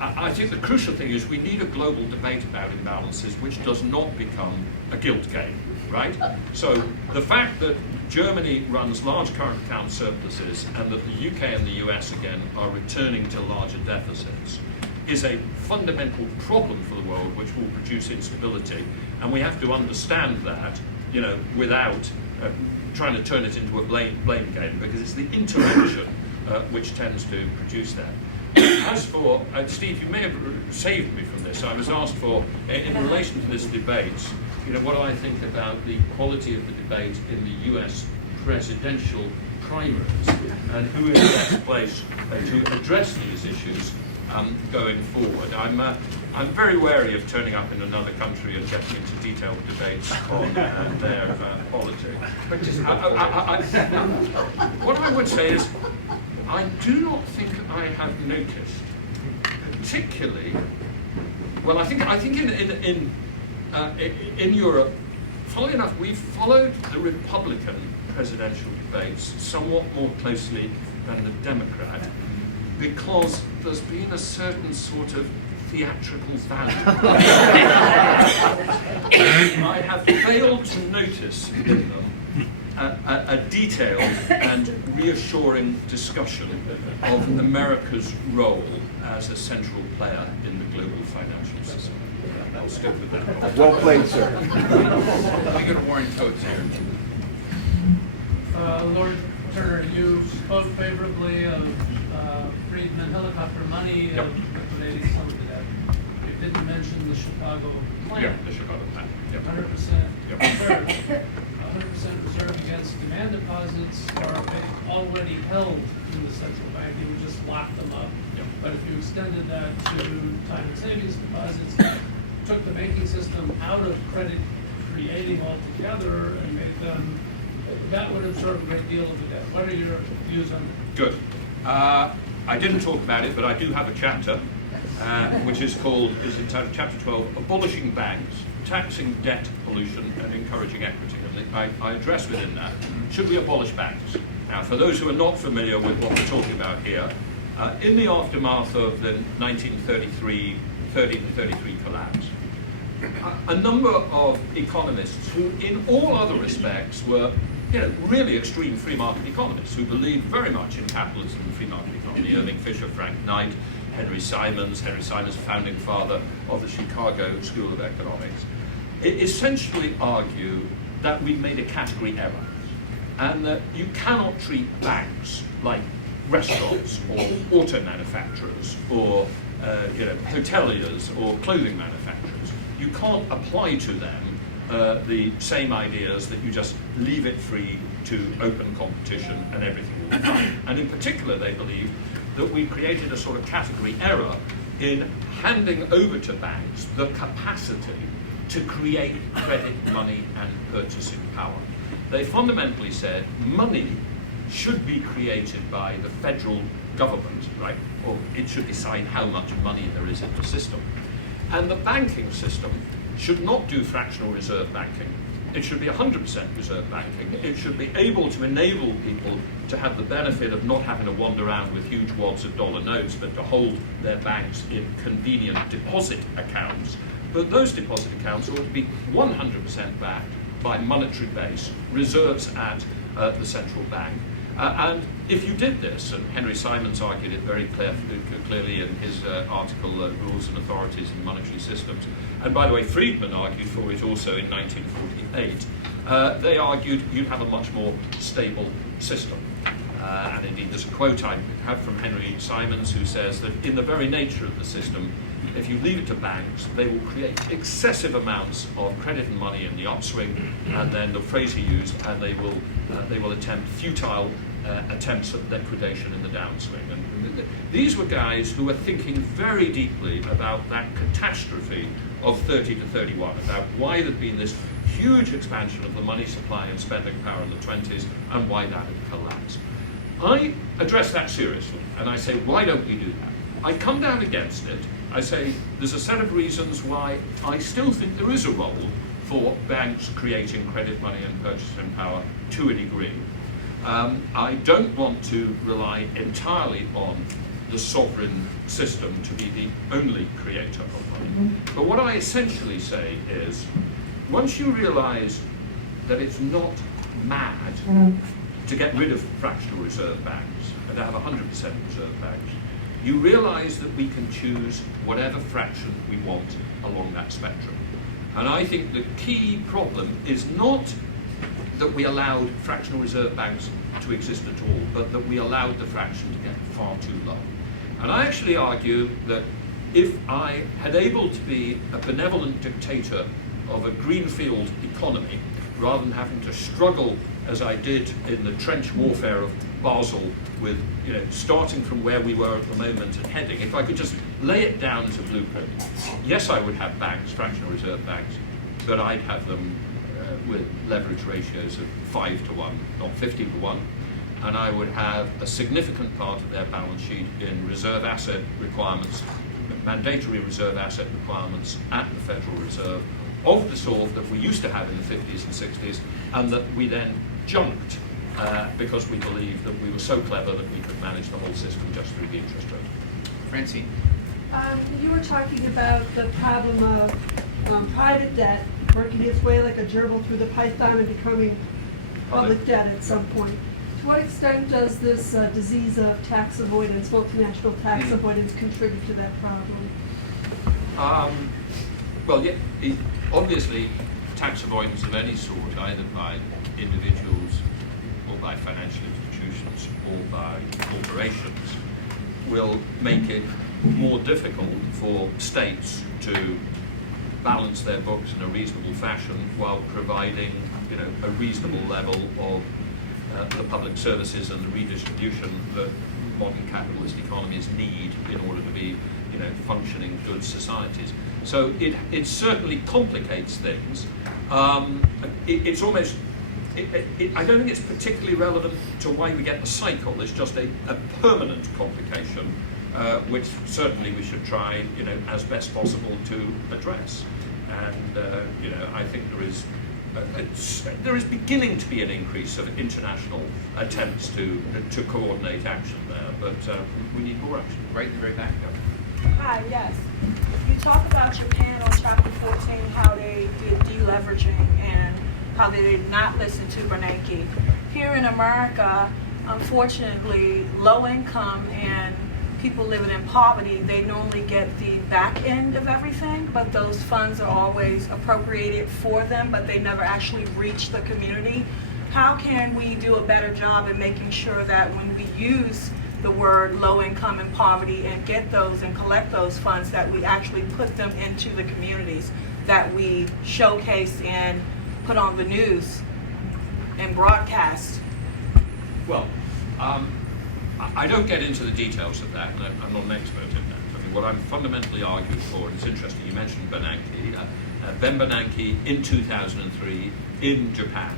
I think the crucial thing is we need a global debate about imbalances which does not become a guilt game, right? So the fact that Germany runs large current account surpluses and that the UK and the US again are returning to larger deficits is a fundamental problem for the world which will produce instability, and we have to understand that, you know, without trying to turn it into a blame game, because it's the intervention which tends to produce that. As for, Steve, you may have saved me from this. I was asked for, in relation to this debate, you know, what do I think about the quality of the debate in the US presidential primaries, and who is the best place to address these issues going forward. I'm very wary of turning up in another country and getting into detailed debates on their politics. What I would say is, I do not think I have noticed, particularly. Well, I think in Europe, funnily enough, we've followed the Republican presidential debates somewhat more closely than the Democrat, because there's been a certain sort of theatrical value. I have failed to notice in them a detailed and reassuring discussion of America's role as a central player in the global financial system. I'll stick with that. Well played, sir. We go to Warren Coates here. Lord Turner, you spoke favorably of Friedman helicopter money, Yep. liquidating some of the debt. You didn't mention the Chicago plan. Yeah, the Chicago plan. Yep. 100% Yep. reserve. 100% reserve against demand deposits are already held in the central bank. You would just lock them up. Yep. But if you extended that to time and savings deposits, took the banking system out of credit creating altogether and made them, that would absorb a great deal of the debt. What are your views on that? Good. I didn't talk about it, but I do have a chapter, which is entitled Chapter 12, Abolishing Banks, Taxing Debt Pollution and Encouraging Equity. And I address within that, should we abolish banks? Now, for those who are not familiar with what we're talking about here, in the aftermath of the 1933 collapse, a number of economists who, in all other respects, were really extreme free market economists who believed very much in capitalism and free market economy. Irving Fisher, Frank Knight, Henry Simons, founding father of the Chicago School of Economics, essentially argue that we made a category error, and that you cannot treat banks like restaurants or auto manufacturers or hoteliers or clothing manufacturers. You can't apply to them the same ideas that you just leave it free to open competition and everything will be fine. And in particular, they believe that we created a sort of category error in handing over to banks the capacity to create credit, money, and purchasing power. They fundamentally said money should be created by the federal government, right? Or it should decide how much money there is in the system. And the banking system should not do fractional reserve banking. It should be 100% reserve banking. It should be able to enable people to have the benefit of not having to wander around with huge wads of dollar notes, but to hold their banks in convenient deposit accounts. But those deposit accounts ought to be 100% backed by monetary base, reserves at the central bank. And if you did this, and Henry Simons argued it very clearly in his article, Rules and Authorities in Monetary Systems, and by the way, Friedman argued for it also in 1948, they argued you'd have a much more stable system. And indeed, there's a quote I have from Henry Simons who says that in the very nature of the system, if you leave it to banks, they will create excessive amounts of credit and money in the upswing, and then the phrase he used, and they will attempt futile attempts at liquidation in the downswing. And these were guys who were thinking very deeply about that catastrophe of 30 to 31, about why there'd been this huge expansion of the money supply and spending power in the 20s, and why that had collapsed. I address that seriously, and I say, why don't we do that? I come down against it. I say there's a set of reasons why I still think there is a role for banks creating credit, money, and purchasing power to a degree. I don't want to rely entirely on the sovereign system to be the only creator of money. But what I essentially say is, once you realize that it's not mad to get rid of fractional reserve banks and to have 100% reserve banks, you realize that we can choose whatever fraction we want along that spectrum. And I think the key problem is not that we allowed fractional reserve banks to exist at all, but that we allowed the fraction to get far too low. And I actually argue that if I had able to be a benevolent dictator of a greenfield economy, rather than having to struggle as I did in the trench warfare of Basel with, starting from where we were at the moment and heading, if I could just lay it down as a blueprint, yes, I would have banks, fractional reserve banks, but I'd have them with leverage ratios of 5 to 1, not 50 to 1, and I would have a significant part of their balance sheet in reserve asset requirements, mandatory reserve asset requirements at the Federal Reserve, of the sort that we used to have in the 50s and 60s, and that we then junked because we believed that we were so clever that we could manage the whole system just through the interest rate. Francine. You were talking about the problem of private debt working its way like a gerbil through the python and becoming public debt at some point. To what extent does this disease of tax avoidance, multinational tax avoidance, contribute to that problem? Well, yeah, obviously, tax avoidance of any sort, either by individuals or by financial institutions or by corporations, will make it more difficult for states to balance their books in a reasonable fashion while providing, a reasonable level of the public services and the redistribution that modern capitalist economies need in order to be, functioning good societies. So it certainly complicates things. It's almost, I don't think it's particularly relevant to why we get the cycle. It's just a permanent complication, which certainly we should try, as best possible to address. And I think there is beginning to be an increase of international attempts to coordinate action there, but we need more action. Right in the very back. Hi, yes. You talk about Japan on chapter 14, how they did deleveraging and how they did not listen to Bernanke. Here in America, unfortunately, low income and people living in poverty, they normally get the back end of everything, but those funds are always appropriated for them, but they never actually reach the community. How can we do a better job in making sure that when we use the word low income and poverty and get those and collect those funds, that we actually put them into the communities that we showcase and put on the news and broadcast? Well, I don't get into the details of that, and I'm not an expert in that. I mean, what I'm fundamentally arguing for, and it's interesting, you mentioned Bernanke. Ben Bernanke in 2003 in Japan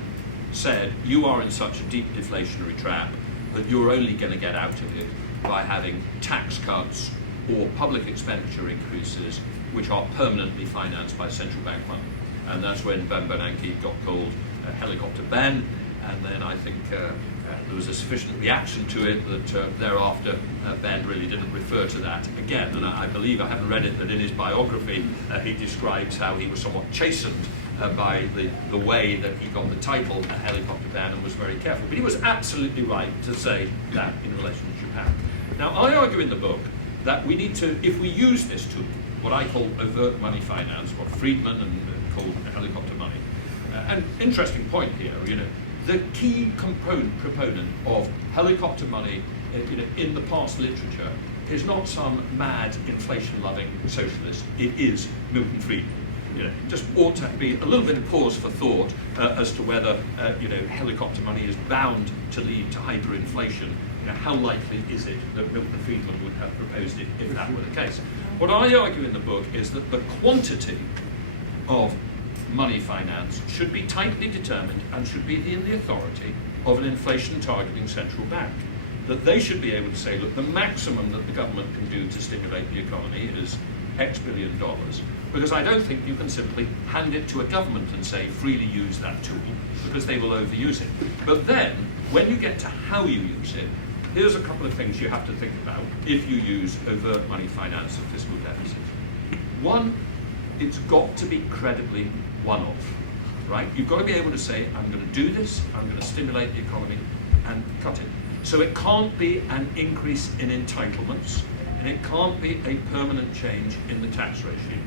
said, you are in such a deep deflationary trap that you're only going to get out of it by having tax cuts or public expenditure increases which are permanently financed by central bank money. And that's when Ben Bernanke got called Helicopter Ben, and then I think there was a sufficient reaction to it that thereafter Ben really didn't refer to that again. And I believe, I haven't read it, that in his biography he describes how he was somewhat chastened by the way that he got the title a Helicopter Ben and was very careful. But he was absolutely right to say that in relation to Japan. Now, I argue in the book that we need to, if we use this tool, what I call overt money finance, what Friedman called helicopter money, an interesting point here, the key proponent of helicopter money in the past literature is not some mad inflation-loving socialist. It is Milton Friedman. Just ought to be a little bit of pause for thought as to whether helicopter money is bound to lead to hyperinflation. How likely is it that Milton Friedman would have proposed it if that were the case? What I argue in the book is that the quantity of money finance should be tightly determined and should be in the authority of an inflation targeting central bank. That they should be able to say, look, the maximum that the government can do to stimulate the economy is X billion dollars. Because I don't think you can simply hand it to a government and say, freely use that tool, because they will overuse it. But then, when you get to how you use it, here's a couple of things you have to think about if you use overt money finance and fiscal deficits. One, it's got to be credibly one-off, right? You've got to be able to say, I'm going to do this, I'm going to stimulate the economy, and cut it. So it can't be an increase in entitlements, and it can't be a permanent change in the tax regime.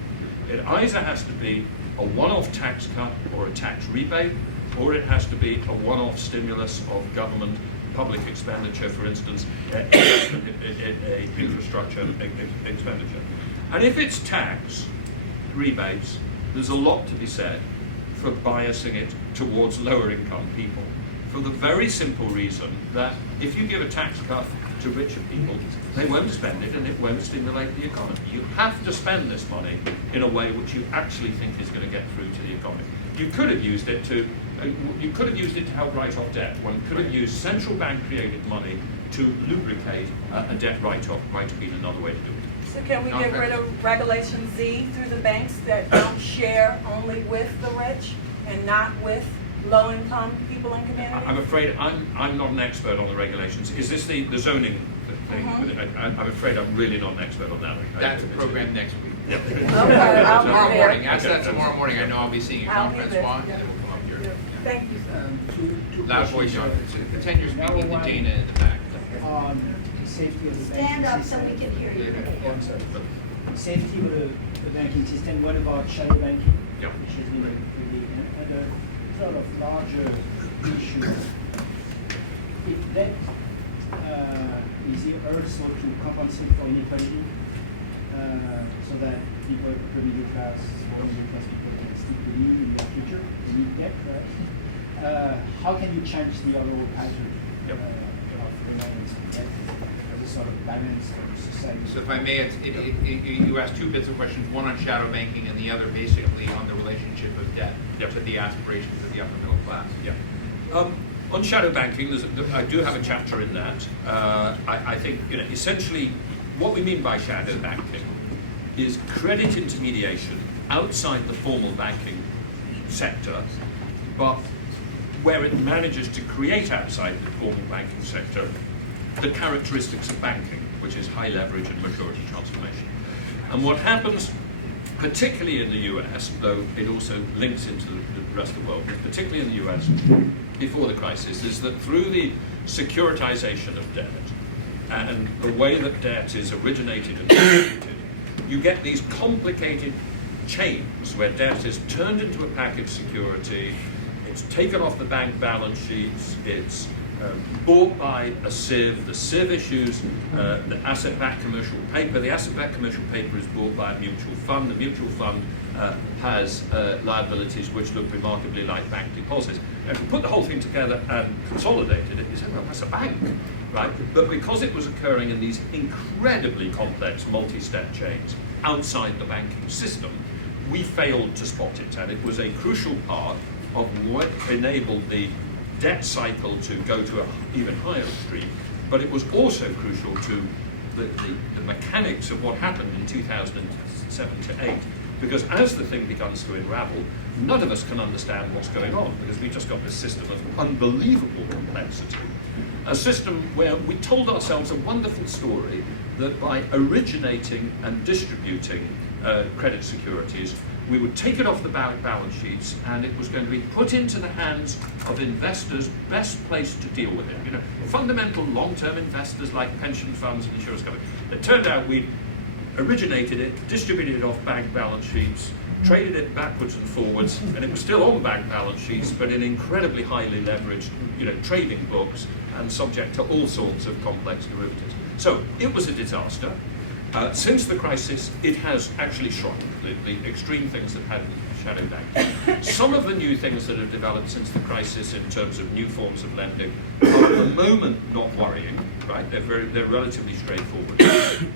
It either has to be a one-off tax cut or a tax rebate, or it has to be a one-off stimulus of government public expenditure, for instance, investment in infrastructure expenditure. And if it's tax rebates, there's a lot to be said for biasing it towards lower income people, for the very simple reason that if you give a tax cut to richer people, they won't spend it and it won't stimulate the economy. You have to spend this money in a way which you actually think is going to get through to the economy. You could have used it to help write off debt. One could have used central bank created money to lubricate a debt write-off. Might have been another way to do it. So can we get rid of Regulation Z through the banks that don't share only with the rich and not with low-income people in communities? I'm afraid I'm not an expert on the regulations. Is this the zoning thing? I'm afraid I'm really not an expert on that. That's a program next week. Yep. Okay, I'll be Tomorrow there. morning, ask that tomorrow morning. I know I'll be seeing a I'll be conference there. spot, and then we'll come up here. Thank you, sir. Two Loud voice, John. Pretend you're speaking to Dana in the back. Safety of the Stand banking up so system. we can hear you. Oh, I'm sorry. Safety of the banking system. What about shadow banking? Yeah. Which has been pretty and a sort of larger issue. If debt is it also to compensate for inequality, so that people, middle class, small middle class people can still believe in the future, they need debt, right? How can you change the overall pattern Yep. of reliance on debt as a sort of balance of society? So if I may, you asked two bits of questions, one on shadow banking and the other basically on the relationship of debt to the aspirations of the upper middle class. Yeah. On shadow banking, I do have a chapter in that. I think essentially what we mean by shadow banking is credit intermediation outside the formal banking sector, but where it manages to create outside the formal banking sector the characteristics of banking, which is high leverage and maturity transformation. And what happens, particularly in the US, though it also links into the rest of the world, but particularly in the US before the crisis, is that through the securitization of debt and the way that debt is originated and distributed, you get these complicated chains where debt is turned into a package security, it's taken off the bank balance sheets, it's bought by a sieve, the sieve issues the asset-backed commercial paper, the asset-backed commercial paper is bought by a mutual fund, the mutual fund has liabilities which look remarkably like bank deposits. Now, if you put the whole thing together and consolidated it, you say, well, that's a bank, right? But because it was occurring in these incredibly complex multi-step chains outside the banking system, we failed to spot it, and it was a crucial part of what enabled the debt cycle to go to an even higher extreme, but it was also crucial to the mechanics of what happened in 2007 to 8, because as the thing begins to unravel, none of us can understand what's going on, because we just got this system of unbelievable complexity. A system where we told ourselves a wonderful story that by originating and distributing credit securities, we would take it off the balance sheets, and it was going to be put into the hands of investors best placed to deal with it. Fundamental long-term investors like pension funds and insurance companies. It turned out we originated it, distributed it off bank balance sheets, traded it backwards and forwards, and it was still on bank balance sheets, but in incredibly highly leveraged, trading books and subject to all sorts of complex derivatives. So it was a disaster. Since the crisis, it has actually shrunk, the extreme things that had shadow banking. Some of the new things that have developed since the crisis in terms of new forms of lending are at the moment not worrying, right? They're relatively straightforward.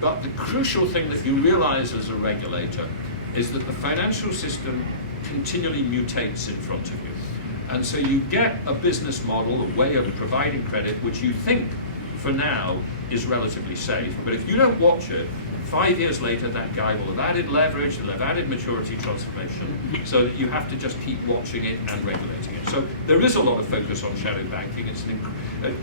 But the crucial thing that you realize as a regulator is that the financial system continually mutates in front of you. And so you get a business model, a way of providing credit, which you think for now is relatively safe. But if you don't watch it, 5 years later, that guy will have added leverage, he'll have added maturity transformation, so that you have to just keep watching it and regulating it. So there is a lot of focus on shadow banking. It's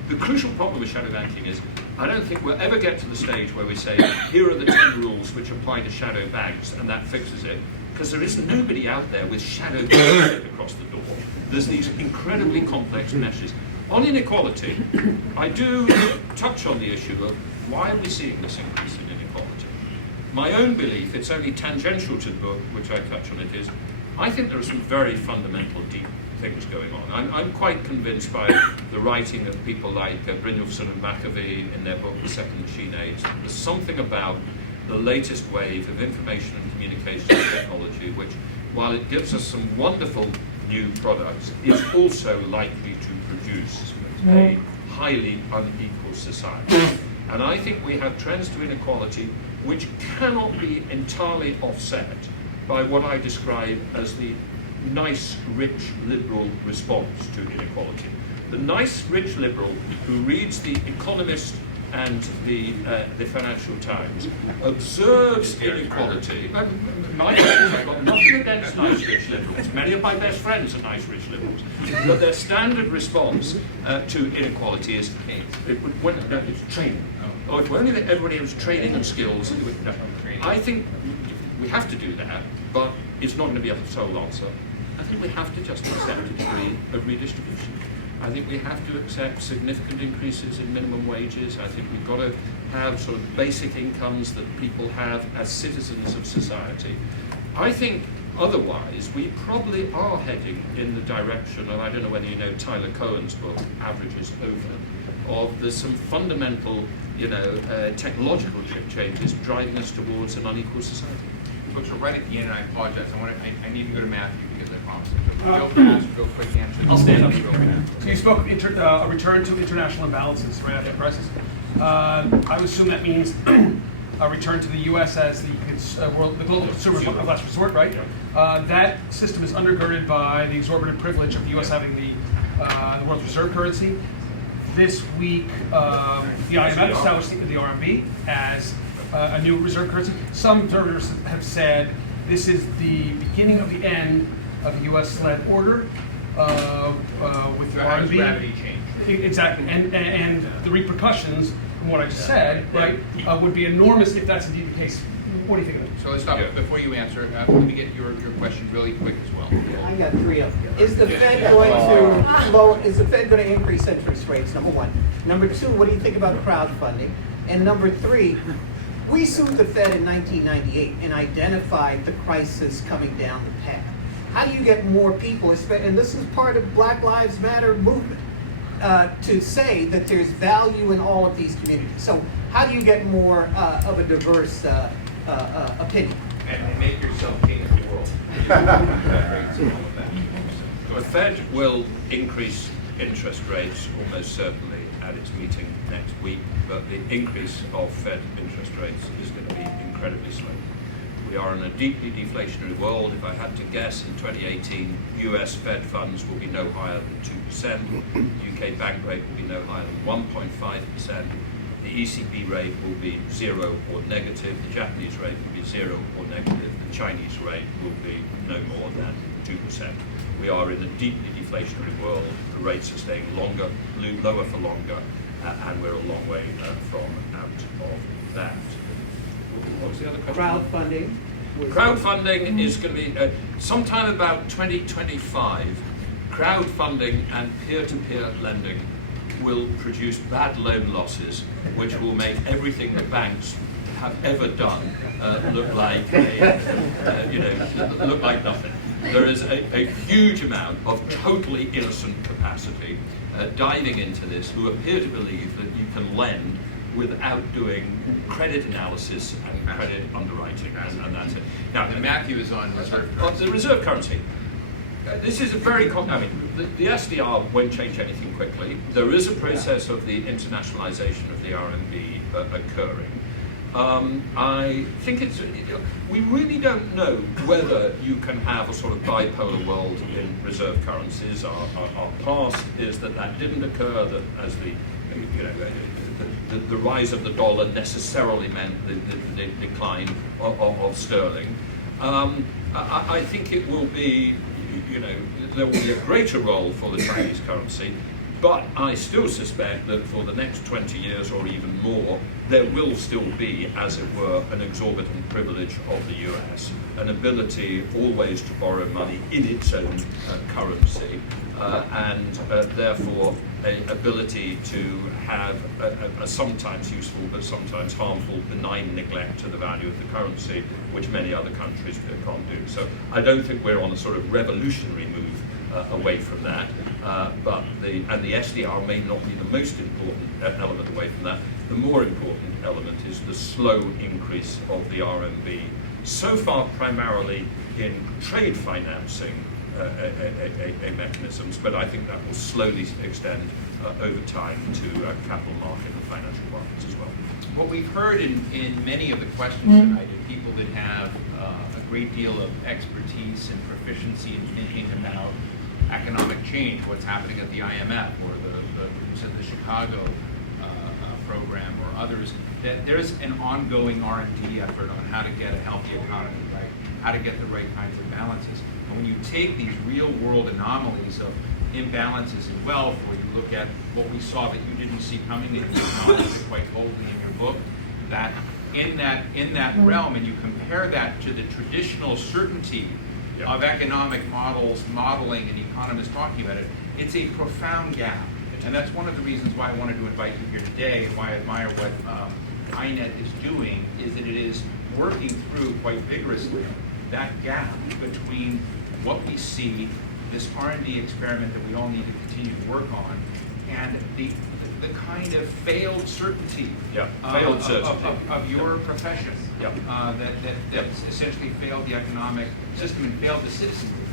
the crucial problem with shadow banking is I don't think we'll ever get to the stage where we say, here are the 10 rules which apply to shadow banks, and that fixes it. Because there is nobody out there with shadow banks across the door. There's these incredibly complex meshes. On inequality, I do touch on the issue of why are we seeing this increase in inequality? My own belief, it's only tangential to the book, which I touch on it, is I think there are some very fundamental, deep things going on. I'm quite convinced by the writing of people like Brynjolfsson and McAfee in their book, The Second Machine Age. There's something about the latest wave of information and communications technology, which, while it gives us some wonderful new products, is also likely to produce a highly unequal society. And I think we have trends to inequality which cannot be entirely offset by what I describe as the nice, rich, liberal response to inequality. The nice, rich liberal who reads The Economist and the Financial Times observes inequality. My friends, I've got nothing against nice, rich liberals. Many of my best friends are nice, rich liberals. But their standard response to inequality is it's training. Oh, if only everybody has training and skills. I think we have to do that, but it's not going to be a sole answer. I think we have to just accept a degree of redistribution. I think we have to accept significant increases in minimum wages. I think we've got to have sort of basic incomes that people have as citizens of society. I think otherwise we probably are heading in the direction, and I don't know whether you know Tyler Cohen's book, Averages Over, of there's some fundamental, technological changes driving us towards an unequal society. Folks, we're right at the end, and I apologize. I need to go to Matthew because I promised. Joe can ask real quick answer. I'll stand up. So you spoke of a return to international imbalances right after the crisis. I would assume that means a return to the U.S. as the global consumer of last resort, right? That system is undergirded by the exorbitant privilege of the U.S. having the world's reserve currency. This week, the IMF established the RMB as a new reserve currency. Some observers have said this is the beginning of the end of the U.S.-led order with the RMB. Gravity change. Exactly, and the repercussions from what I just said, right, would be enormous if that's indeed the case. What do you think of it? So let's stop. Before you answer, let me get your question really quick as well. I got three of them. Is the Fed going to Is the Fed going to increase interest rates? Number one. Number two, what do you think about crowdfunding? And number three, we sued the Fed in 1998 and identified the crisis coming down the path. How do you get more people, and this is part of Black Lives Matter movement, to say that there's value in all of these communities? So how do you get more of a diverse opinion? And make yourself king of the world. The Fed will increase interest rates almost certainly at its meeting next week, but the increase of Fed interest rates is going to be incredibly slow. We are in a deeply deflationary world. If I had to guess, in 2018, US Fed funds will be no higher than 2%. UK bank rate will be no higher than 1.5%. The ECB rate will be 0 or negative. The Japanese rate will be 0 or negative. The Chinese rate will be no more than 2%. We are in a deeply deflationary world. The rates are staying lower for longer, and we're a long way from out of that. What was the other question? Crowdfunding is going to be sometime about 2025. Crowdfunding and peer-to-peer lending will produce bad loan losses, which will make everything the banks have ever done look like look like nothing. There is a huge amount of totally innocent capacity diving into this who appear to believe that you can lend without doing credit analysis and credit underwriting, and that's it. Now, Matthew is on reserve currency. The reserve currency. This is a very the SDR won't change anything quickly. There is a process of the internationalization of the RMB occurring. I think we really don't know whether you can have a sort of bipolar world in reserve currencies. Our past is that didn't occur, that as the the rise of the dollar necessarily meant the decline of sterling. I think it will be, there will be a greater role for the Chinese currency, but I still suspect that for the next 20 years or even more, there will still be, as it were, an exorbitant privilege of the US, an ability always to borrow money in its own currency, and therefore an ability to have a sometimes useful but sometimes harmful benign neglect to the value of the currency, which many other countries can't do. So I don't think we're on a sort of revolutionary move away from that, but the SDR may not be the most important element away from that. The more important element is the slow increase of the RMB, so far primarily in trade financing mechanisms, but I think that will slowly extend over time to capital market and financial markets as well. What we've heard in many of the questions tonight are people that have a great deal of expertise and proficiency in thinking about economic change, what's happening at the IMF or the Chicago program or others, that there's an ongoing R&D effort on how to get a healthy economy, right? How to get the right kinds of balances. And when you take these real world anomalies of imbalances in wealth, where you look at what we saw that you didn't see coming, and you acknowledged it quite boldly in your book, that in that realm, and you compare that to the traditional certainty of economic modeling and economists talking about it, it's a profound gap. And that's one of the reasons why I wanted to invite you here today, and why I admire what INET is doing, is that it is working through quite vigorously that gap between what we see, this R&D experiment that we all need to continue to work on, and the kind of failed certainty, of your profession that essentially failed the economic system and failed the citizenry.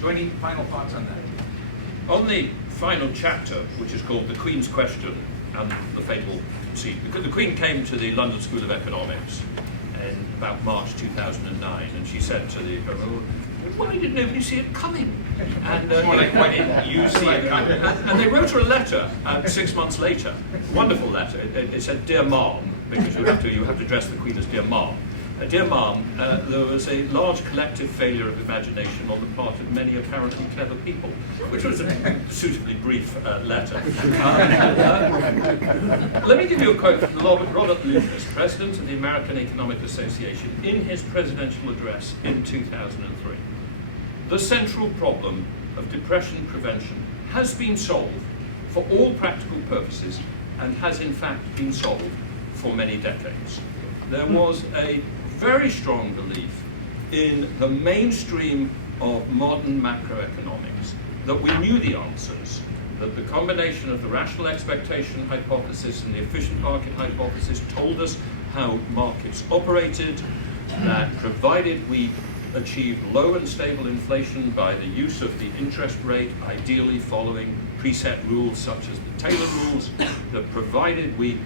Do any final thoughts on that? On the final chapter, which is called The Queen's Question and the Fatal Seed, because the Queen came to the London School of Economics in about March 2009, and she said to the why did nobody see it coming? And why didn't you see it coming? And they wrote her a letter 6 months later, a wonderful letter. It said, "Dear Mom," because you have to address the Queen as Dear Mom. Dear Mom, there was a large collective failure of imagination on the part of many apparently clever people, which was a suitably brief letter. Let me give you a quote from Robert Lucas, President of the American Economic Association, in his presidential address in 2003. The central problem of depression prevention has been solved for all practical purposes and has in fact been solved for many decades. There was a very strong belief in the mainstream of modern macroeconomics that we knew the answers, that the combination of the rational expectation hypothesis and the efficient market hypothesis told us how markets operated, that provided we achieved low and stable inflation by the use of the interest rate, ideally following preset rules such as the Taylor rules, that provided we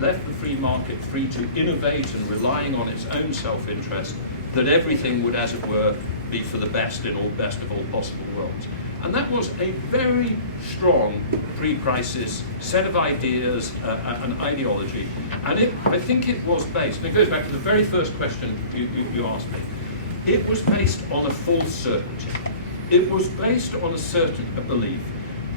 left the free market free to innovate and relying on its own self-interest, that everything would, as it were, be for the best of all possible worlds. And that was a very strong pre-crisis set of ideas and ideology. And I think it was based, and it goes back to the very first question you asked me, it was based on a false certainty. It was based on a belief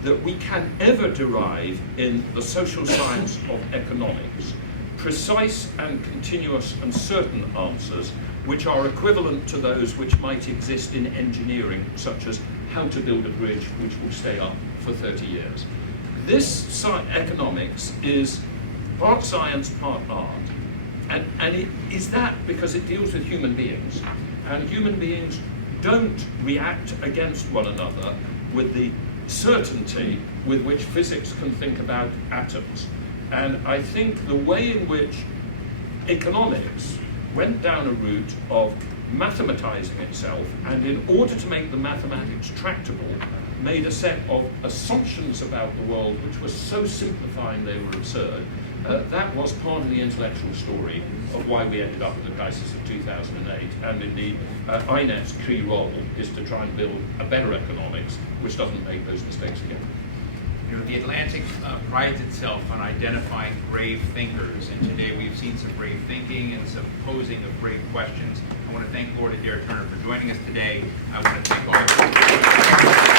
that we can ever derive in the social science of economics precise and continuous and certain answers which are equivalent to those which might exist in engineering, such as how to build a bridge which will stay up for 30 years. This economics is part science, part art. And it is that because it deals with human beings. And human beings don't react against one another with the certainty with which physics can think about atoms. And I think the way in which economics went down a route of mathematizing itself, and in order to make the mathematics tractable, made a set of assumptions about the world which were so simplifying they were absurd. That was part of the intellectual story of why we ended up in the crisis of 2008, and indeed INET's key role is to try and build a better economics which doesn't make those mistakes again. You know, the Atlantic prides itself on identifying brave thinkers, and today we've seen some brave thinking and some posing of brave questions. I want to thank Lord Adair Turner for joining us today. I want to thank all of you.